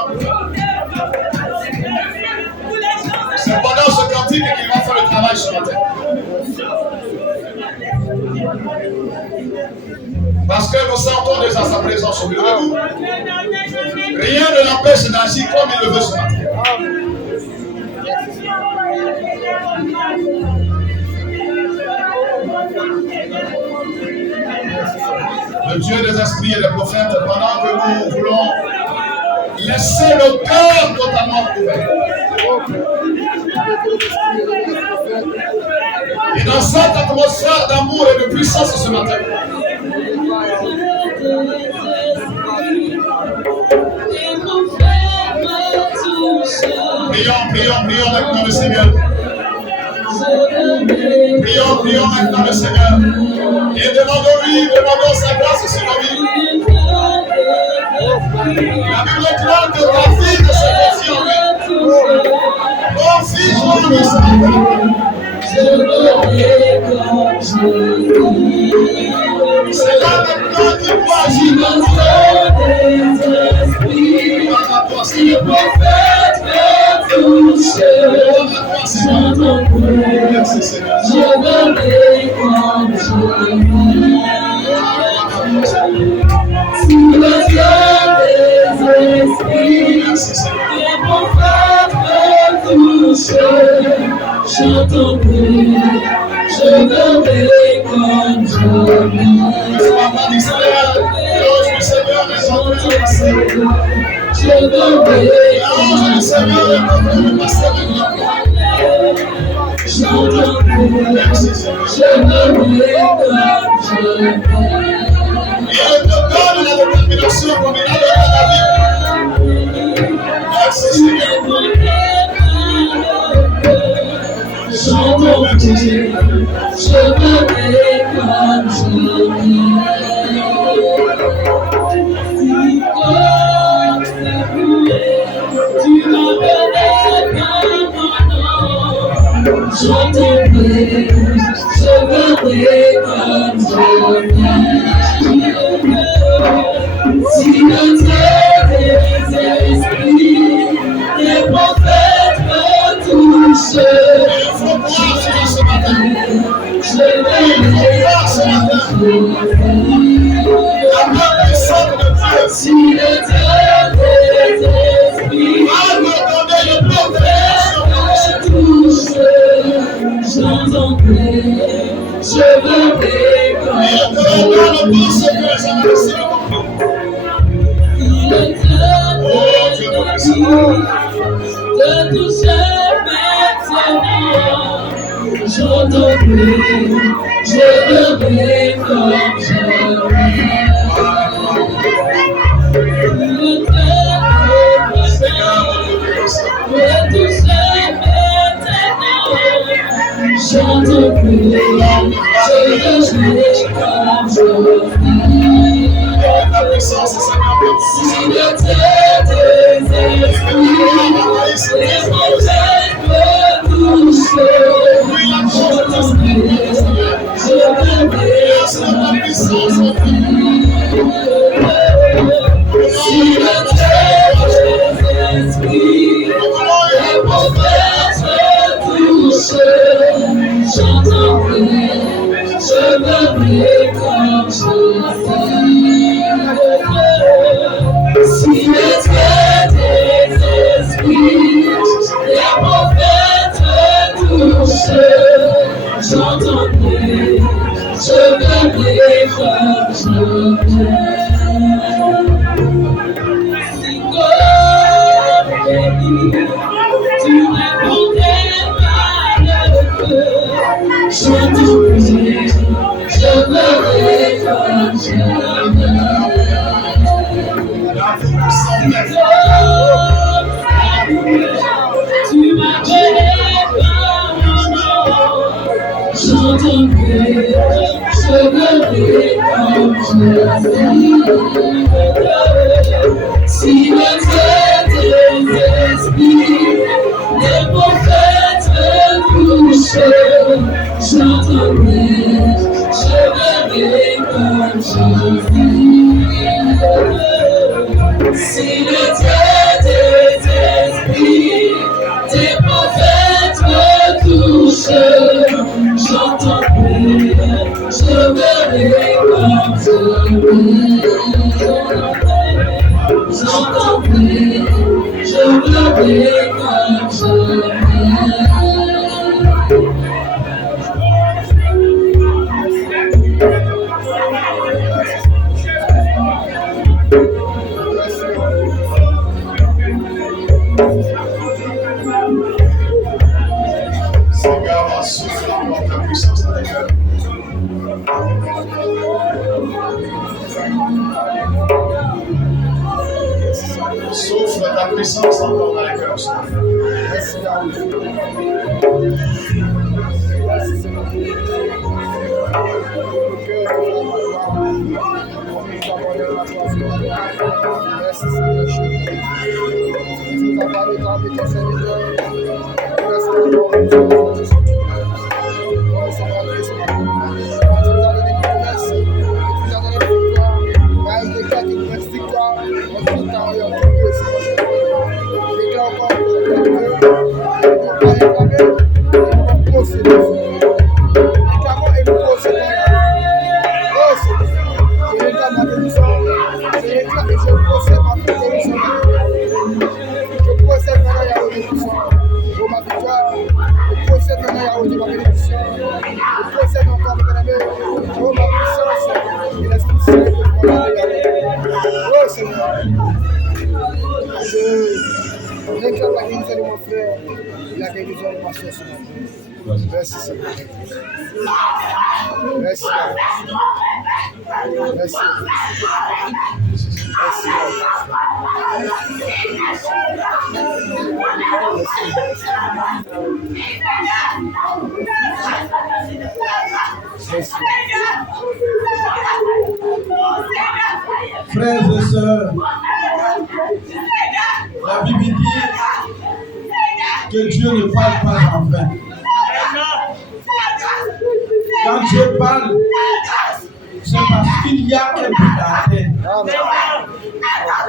c'est pendant ce cantique qu'il va faire le travail ce matin. Parce que nous sentons déjà sa présence au milieu de nous. Rien ne l'empêche d'agir comme il le veut ce matin. Le Dieu des esprits et des prophètes, pendant que nous voulons laisser le cœur totalement ouvert. Et dans cette atmosphère d'amour et de puissance ce matin, prions maintenant le Seigneur. Prions maintenant le Seigneur. Et demandons sa grâce sur nos vies. La Bible déclare que ta vie ne se confie en lui. Confie-toi le Seigneur. Je verrai comme Jésus. C'est là maintenant qu'il doit Si agir. notre esprit, si le prophète veut toucher, j'entends prier. Merci Seigneur. Je verrai comme Jésus. Si le Dieu des esprits, Merci Seigneur. les prophètes veulent toucher, j'entends prier. Je verrai comme Jésus. Papa du Seigneur, l'ange du Seigneur est en train de passer. Je verrai L'ange du Seigneur est en train de passer maintenant. j'entends prier. Merci Seigneur. Je verrai comme Jésus. Il te donne la détermination comme il a donné à David. Merci Seigneur. J'entends prier, je verrai comme Jésus. Si comme c'est brûlé, tu m'appelais comme mon nom. J'entends prier, je verrai comme Jésus. Si le Dieu des esprits, les prophètes me touchent, Il faut croire ce matin. je verrai comme La main puissante de Dieu. si le Dieu des esprits Va me donner le plan de me touche, j'entends prier, je verrai comme Il te donne tout ce que ça m'a laissé. si le Dieu des esprits te touche maintenant, j'entends prier, je verrai comme Jésus. J'entends prier, je verrai comme Jésus. La puissance, Seigneur. Si le Dieu des esprits, les prophètes me touchent, j'entends prier, je verrai C'est la puissance. si le Dieu des esprits, les prophètes me touchent, j'entends prier, je verrai comme Jésus. Si le Dieu des esprits, les prophètes me touchent, j'entends prier, je verrai comme Jésus. Si comme Élie, tu répondais par le feu, j'entends prier, je verrai comme Jésus. Tu m'appelais par mon nom, j'entends prier, je verrai comme Jésus. Si le Dieu des esprits, les prophètes me touchent, j'entends prier, je verrai comme Jésus. Si le Dieu des esprits, tes prophètes me touchent, j'entends prier, je verrai comme Jésus. J'entends prier, je verrai comme Jésus. Seigneur, va souffler encore ta puissance dans les cœurs. Souffle ta puissance encore dans les cœurs. Merci, Merci Seigneur. Merci. Merci. Frères et sœurs, la Bible dit que Dieu ne parle pas en vain. Quand Dieu parle, c'est parce qu'il y a un but à atteindre.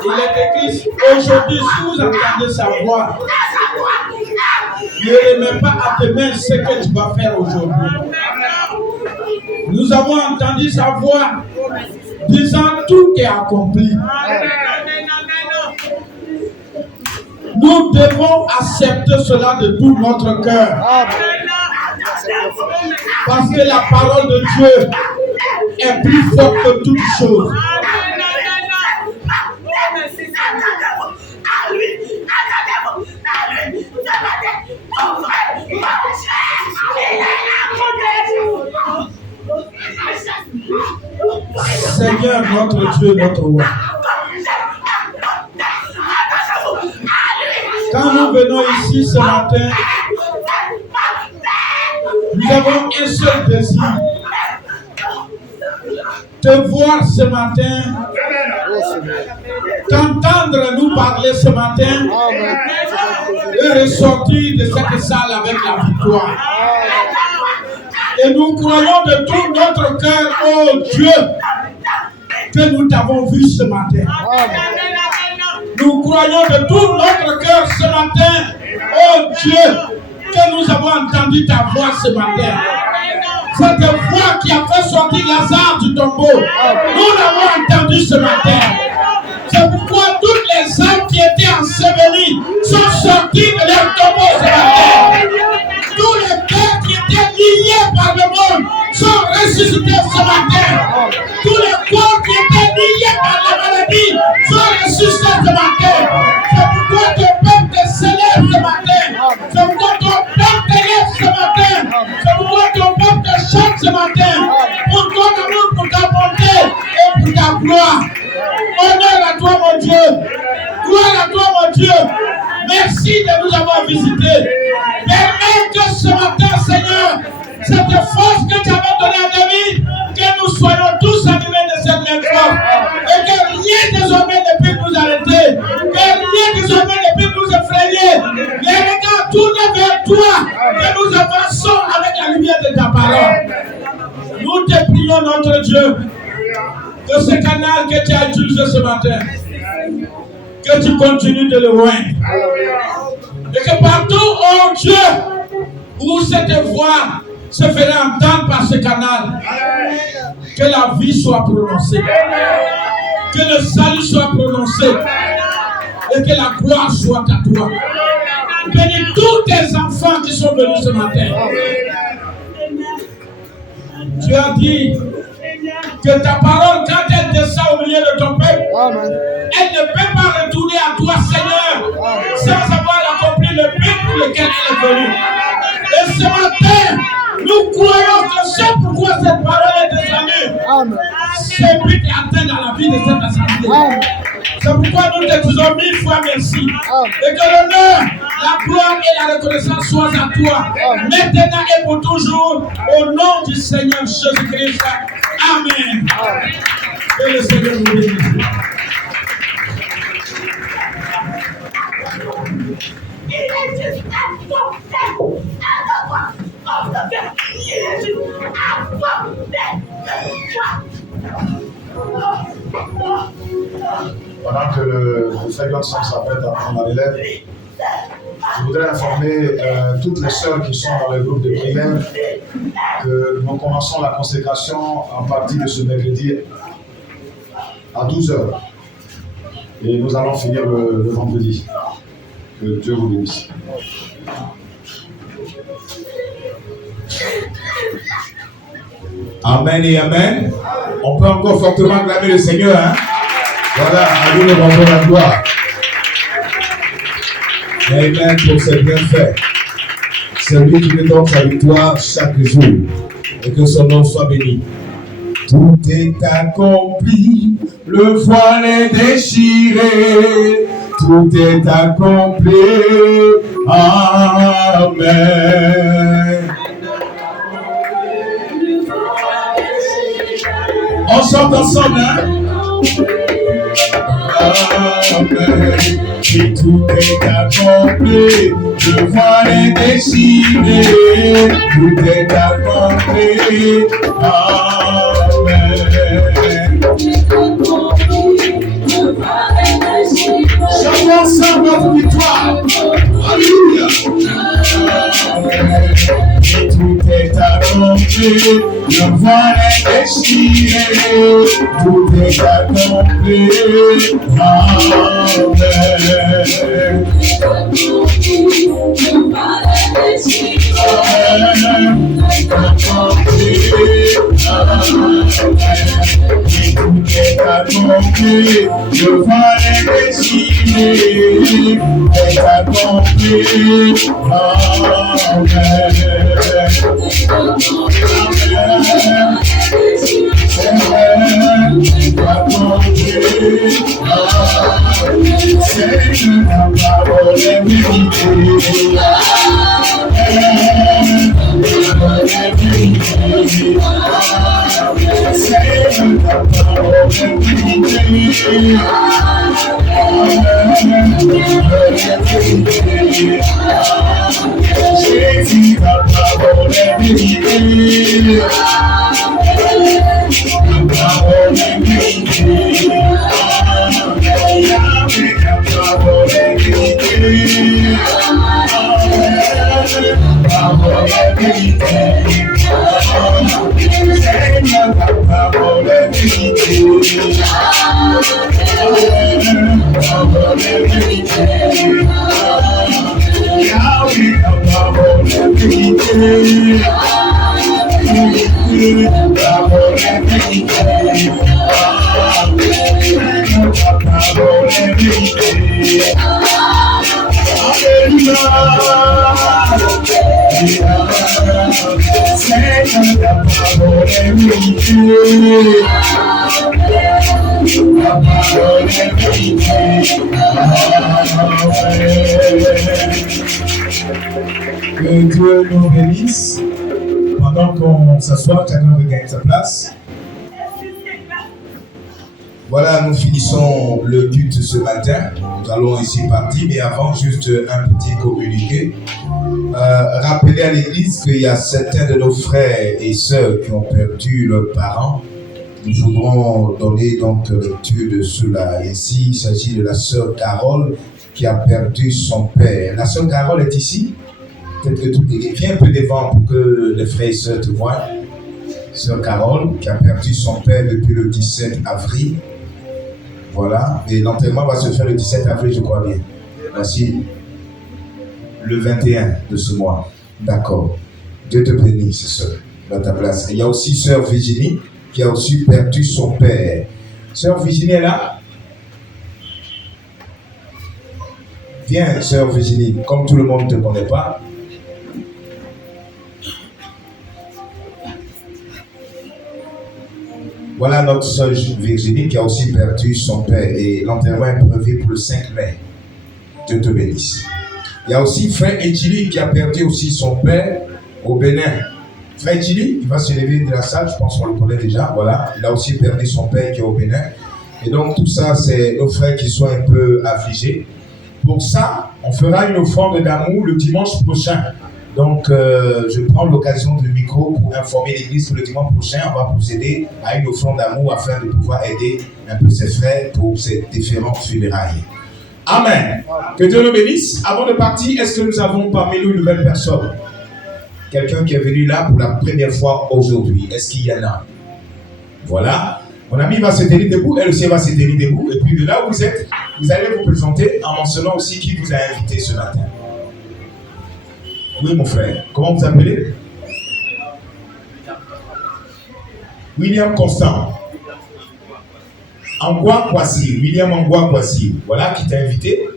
Il est écrit aujourd'hui, si vous entendez sa voix, ne remets pas à demain ce que tu vas faire aujourd'hui. Nous avons entendu sa voix disant tout est accompli. Nous devons accepter cela de tout notre cœur. Parce que la parole de Dieu est plus forte que toute chose. Seigneur, notre Dieu, notre roi. Quand nous venons ici ce matin, nous avons un seul désir. Te voir ce matin, t'entendre nous parler ce matin et ressortir de cette salle avec la victoire. Et nous croyons de tout notre cœur, oh Dieu, que nous t'avons vu ce matin. Nous croyons de tout notre cœur ce matin, oh Dieu, que nous avons entendu ta voix ce matin. Cette voix qui a fait sortir Lazare du tombeau, nous l'avons entendu ce matin. C'est pourquoi toutes les âmes qui étaient ensevelies sont sorties de leur tombeau ce matin. Tous les cœurs qui étaient liés par le monde sont ressuscités ce matin. Tous les corps qui étaient liés par la maladie sont ressuscités ce matin. C'est pourquoi ton peuple te célèbre ce matin. C'est pourquoi ton peuple te lève ce matin. C'est pourquoi ton peuple te chante ce matin. Pour ton amour, pour ta bonté et pour ta gloire. Honneur à toi, mon Dieu. Gloire à toi, mon Dieu. Merci de nous avoir visités. Permets que ce matin, Seigneur, cette force que tu avais donnée à David, que nous soyons tous animés de cette même force. Et que rien désormais ne puisse nous arrêter. Que rien désormais ne puisse nous effrayer. Les regards tournés vers toi. Que nous avançons avec la lumière de ta parole. Nous te prions, notre Dieu, que ce canal que tu as utilisé ce matin, que tu continues de le loin. Et que partout, oh Dieu, où cette voix se fera entendre par ce canal, que la vie soit prononcée, que le salut soit prononcé, et que la gloire soit à toi. Bénis tous tes enfants qui sont venus ce matin. Tu as dit que ta parole, quand elle descend au milieu de ton peuple, elle ne peut pas retourner à toi, Seigneur, sans avoir accompli le but pour lequel elle est venue. Et ce matin, nous croyons que c'est pourquoi cette parole est descendue. Ce but est atteint dans la vie de cette assemblée. C'est pourquoi nous te disons 1000 fois merci. Et que l'honneur, la gloire et la reconnaissance soient à toi, maintenant et pour toujours, au nom du Seigneur Jésus-Christ. Amen. Que le Seigneur vous bénisse. Pendant que le frère Johnson s'apprête à prendre la relève, je voudrais informer toutes les sœurs qui sont dans le groupe de prière que nous commençons la consécration à partir de ce mercredi à 12h. Et nous allons finir le vendredi. Que Dieu vous bénisse. Amen et amen. On peut encore fortement acclamer le Seigneur. Hein? Voilà, à lui le rendons la gloire. Amen pour ses bienfaits. C'est lui qui nous donne sa victoire chaque jour. Et que son nom soit béni. Tout est accompli, le voile est déchiré. Tout est accompli. Amen. On chante ensemble, hein? Amen. Et tout est accompli, le voile est déchiré. Tout est accompli. Amen. Chantons ensemble notre victoire. Alléluia. Amen. Et tout est accompli, le voile est déchiré. Tout est accompli. Amen. Tout est accompli, le voile est déchiré, est accompli, amen. C'est la parole est vérité. Jésus, la parole est vérité. La parole est vérité. La parole est vérité. La parole est vérité. Seigneur, la parole est vérité. La parole est vérité. Yahweh, la parole est vérité. La parole est vérité. La parole est vérité. Alléluia. Seigneur, la parole est vérité. La parole est vérité. Que Dieu nous bénisse. Pendant qu'on s'assoit, chacun regagne sa place. Voilà, nous finissons le culte ce matin. Nous allons ici partir, mais avant, juste un petit communiqué. Rappeler à l'église qu'il y a certains de nos frères et sœurs qui ont perdu leurs parents. Nous voudrons donner donc lecture de cela. Ici, il s'agit de la sœur Carole qui a perdu son père. La sœur Carole est ici. Peut-être que tout est... Viens un peu devant pour que les frères et sœurs te voient. Sœur Carole qui a perdu son père depuis le 17 avril. Voilà. Et l'enterrement va se faire le 17 avril, je crois bien. Voici le 21 de ce mois. D'accord. Dieu te bénisse, sœur, dans ta place. Et il y a aussi sœur Virginie qui a aussi perdu son père. Sœur Virginie est là? Viens, sœur Virginie. Comme tout le monde ne te connaît pas, voilà notre sœur Virginie qui a aussi perdu son père et l'enterrement est prévu pour le 5 mai. Dieu te bénisse. Il y a aussi frère Edjili qui a perdu aussi son père au Bénin. Frère Edjili, il va se lever de la salle, je pense qu'on le connaît déjà. Voilà, il a aussi perdu son père qui est au Bénin. Et donc tout ça, c'est nos frères qui sont un peu affligés. Pour ça, on fera une offrande d'amour le dimanche prochain. Donc, je prends l'occasion du micro pour informer l'église que le dimanche prochain, on va procéder à une offrande d'amour afin de pouvoir aider un peu ses frères pour ces différentes funérailles. Amen. Que Dieu le bénisse. Avant de partir, est-ce que nous avons parmi nous une nouvelle personne? Quelqu'un qui est venu là pour la première fois aujourd'hui. Est-ce qu'il y en a? Voilà. Mon ami va se tenir debout, elle aussi va se tenir debout. Et puis de là où vous êtes, vous allez vous présenter en mentionnant aussi qui vous a invité ce matin. Oui, mon frère. Comment vous appelez? William Constant. Angwa Kwasi. William Angwa Kwasi. Voilà qui t'a invité.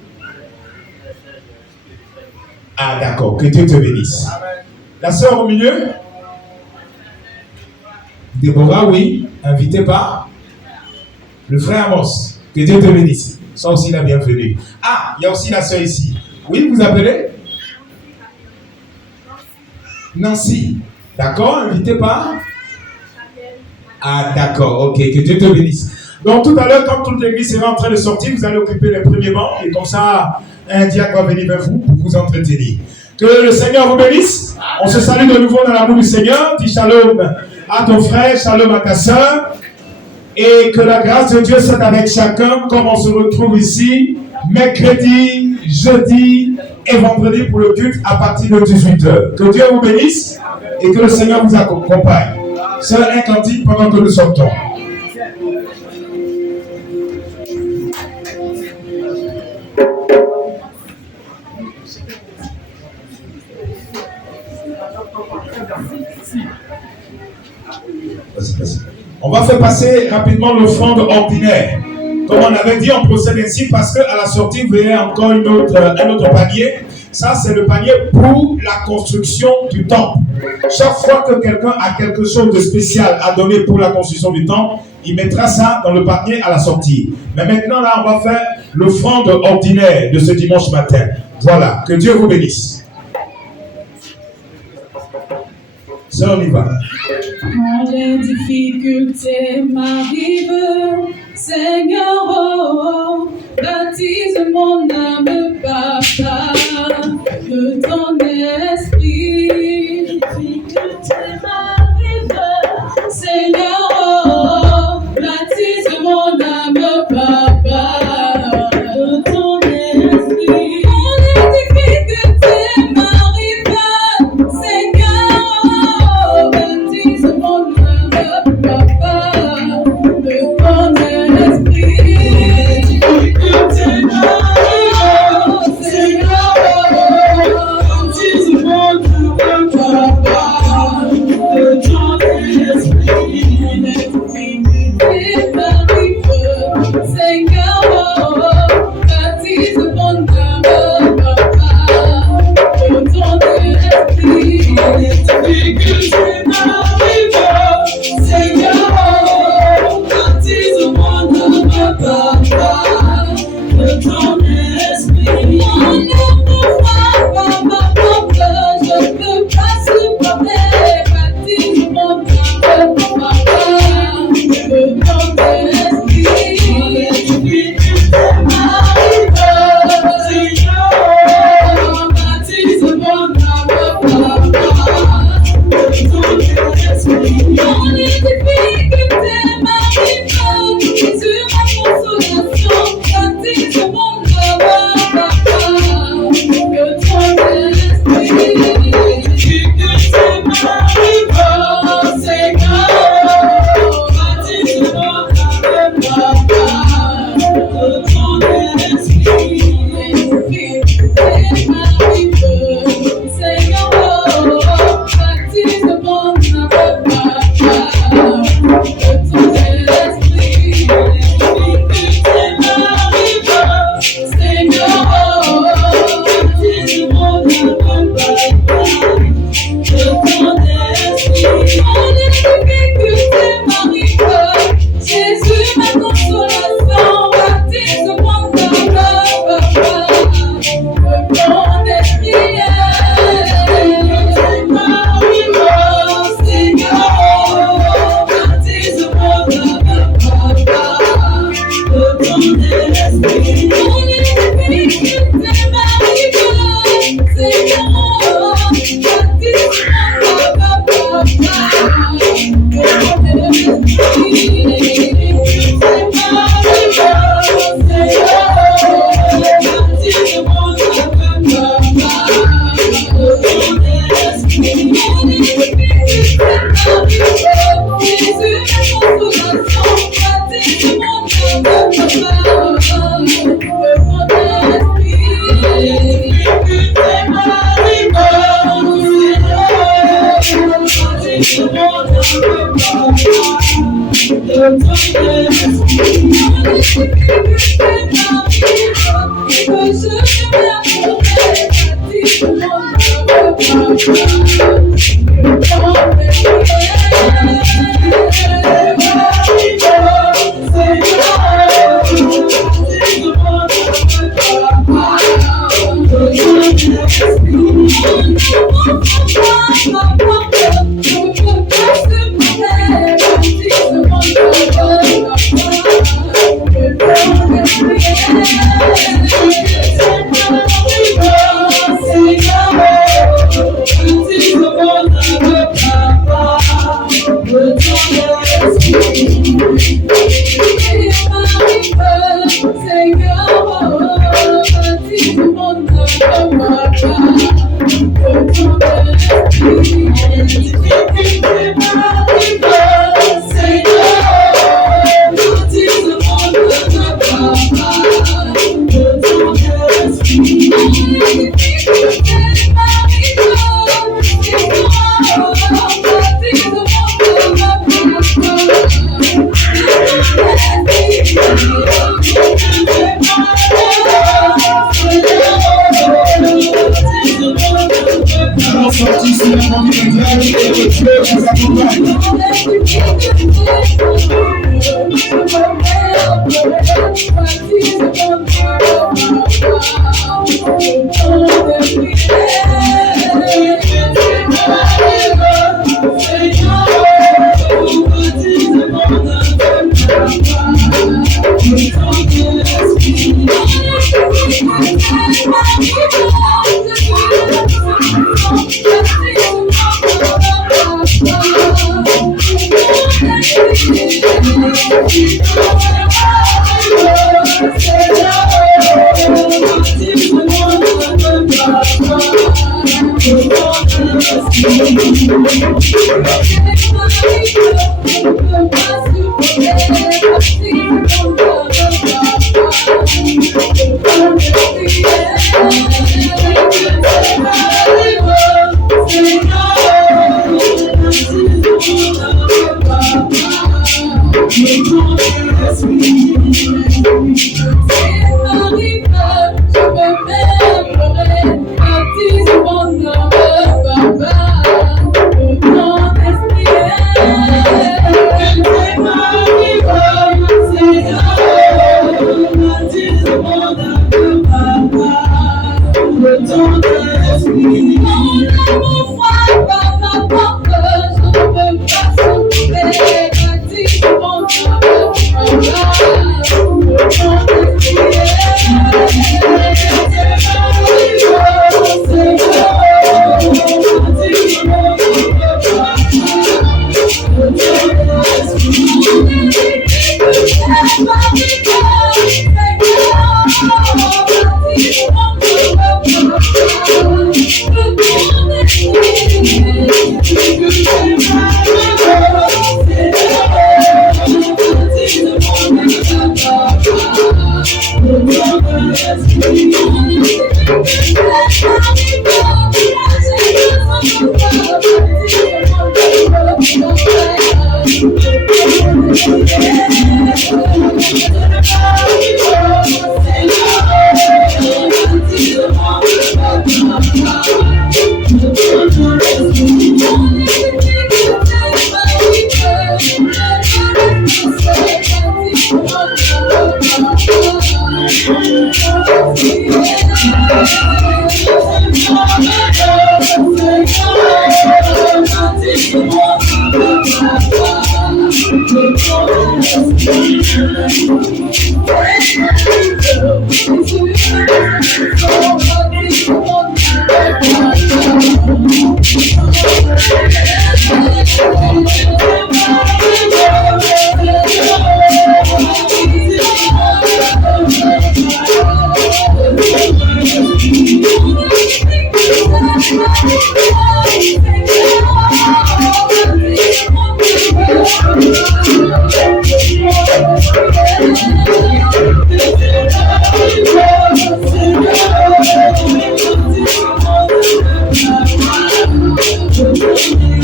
Ah, d'accord. Que Dieu te bénisse. La sœur au milieu? Déborah, oui. Invité par le frère Amos. Que Dieu te bénisse. Ça aussi la bienvenue. Ah, il y a aussi la sœur ici. Oui, vous appelez? Nancy. D'accord, invité par? Ah, d'accord, ok. Que Dieu te bénisse. Donc tout à l'heure, quand toute l'église sera en train de sortir, vous allez occuper les premiers bancs et comme ça, un diacre va venir vers vous pour vous entretenir. Que le Seigneur vous bénisse. On se salue de nouveau dans l'amour du Seigneur. Dis shalom à ton frère, shalom à ta soeur. Et que la grâce de Dieu soit avec chacun, comme on se retrouve ici, mercredi, jeudi et vendredi pour le culte à partir de 18h. Que Dieu vous bénisse et que le Seigneur vous accompagne. C'est un cantique pendant que nous sortons. On va faire passer rapidement l'offrande ordinaire. Comme on avait dit, on procède ainsi parce qu'à la sortie, vous verrez encore un autre panier. Ça, c'est le panier pour la construction du temple. Chaque fois que quelqu'un a quelque chose de spécial à donner pour la construction du temple, il mettra ça dans le panier à la sortie. Mais maintenant, là, on va faire l'offrande ordinaire de ce dimanche matin. Voilà, que Dieu vous bénisse. Ça, on y va. Quand les difficultés m'arrivent, Seigneur, oh, baptise mon âme, Papa, de ton esprit. Les difficultés m'arrivent, Seigneur, oh, baptise mon âme, Papa, de ton esprit. Quand les difficultés m'arrivent, Seigneur, baptise mon âme, Papa, de ton esprit. Seigneur,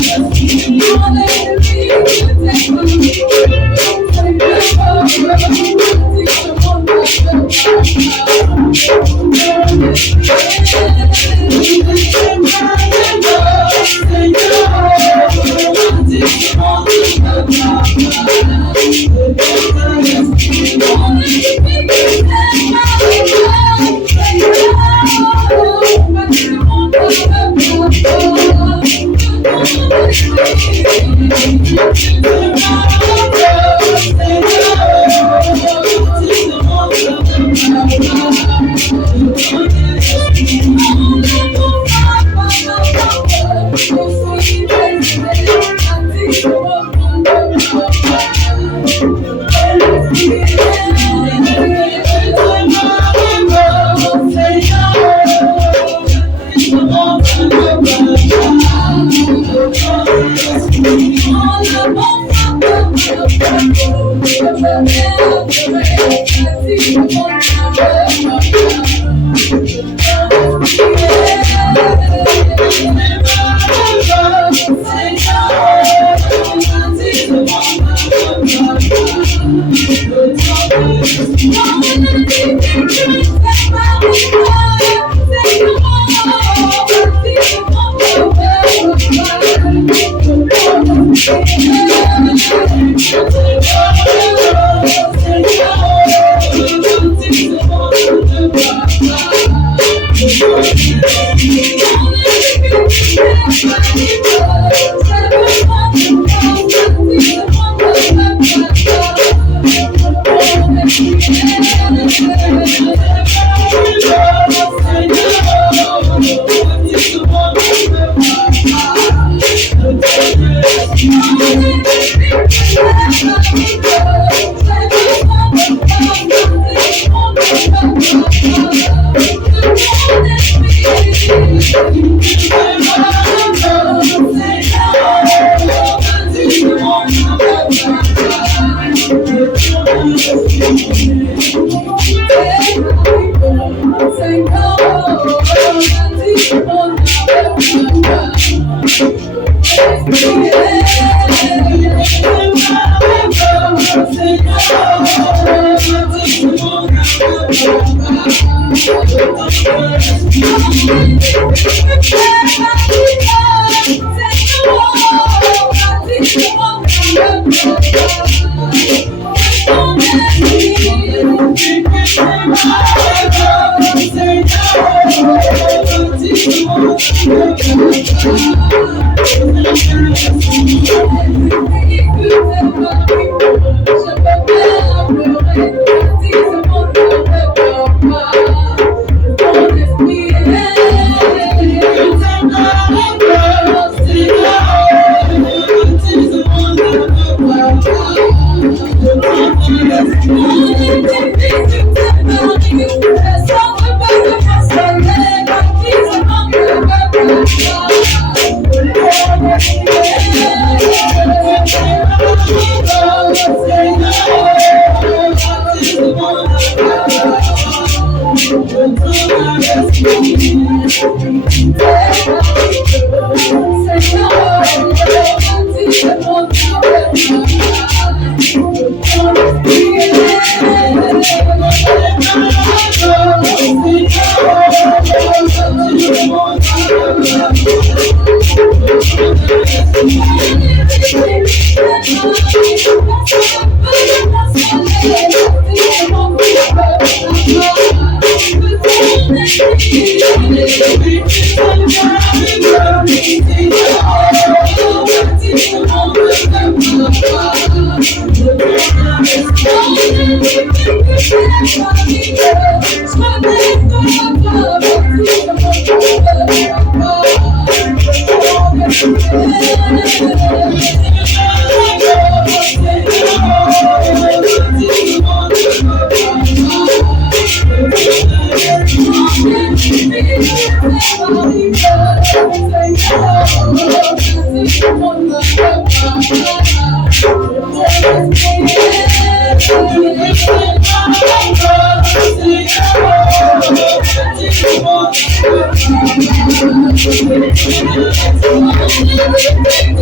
Thank you.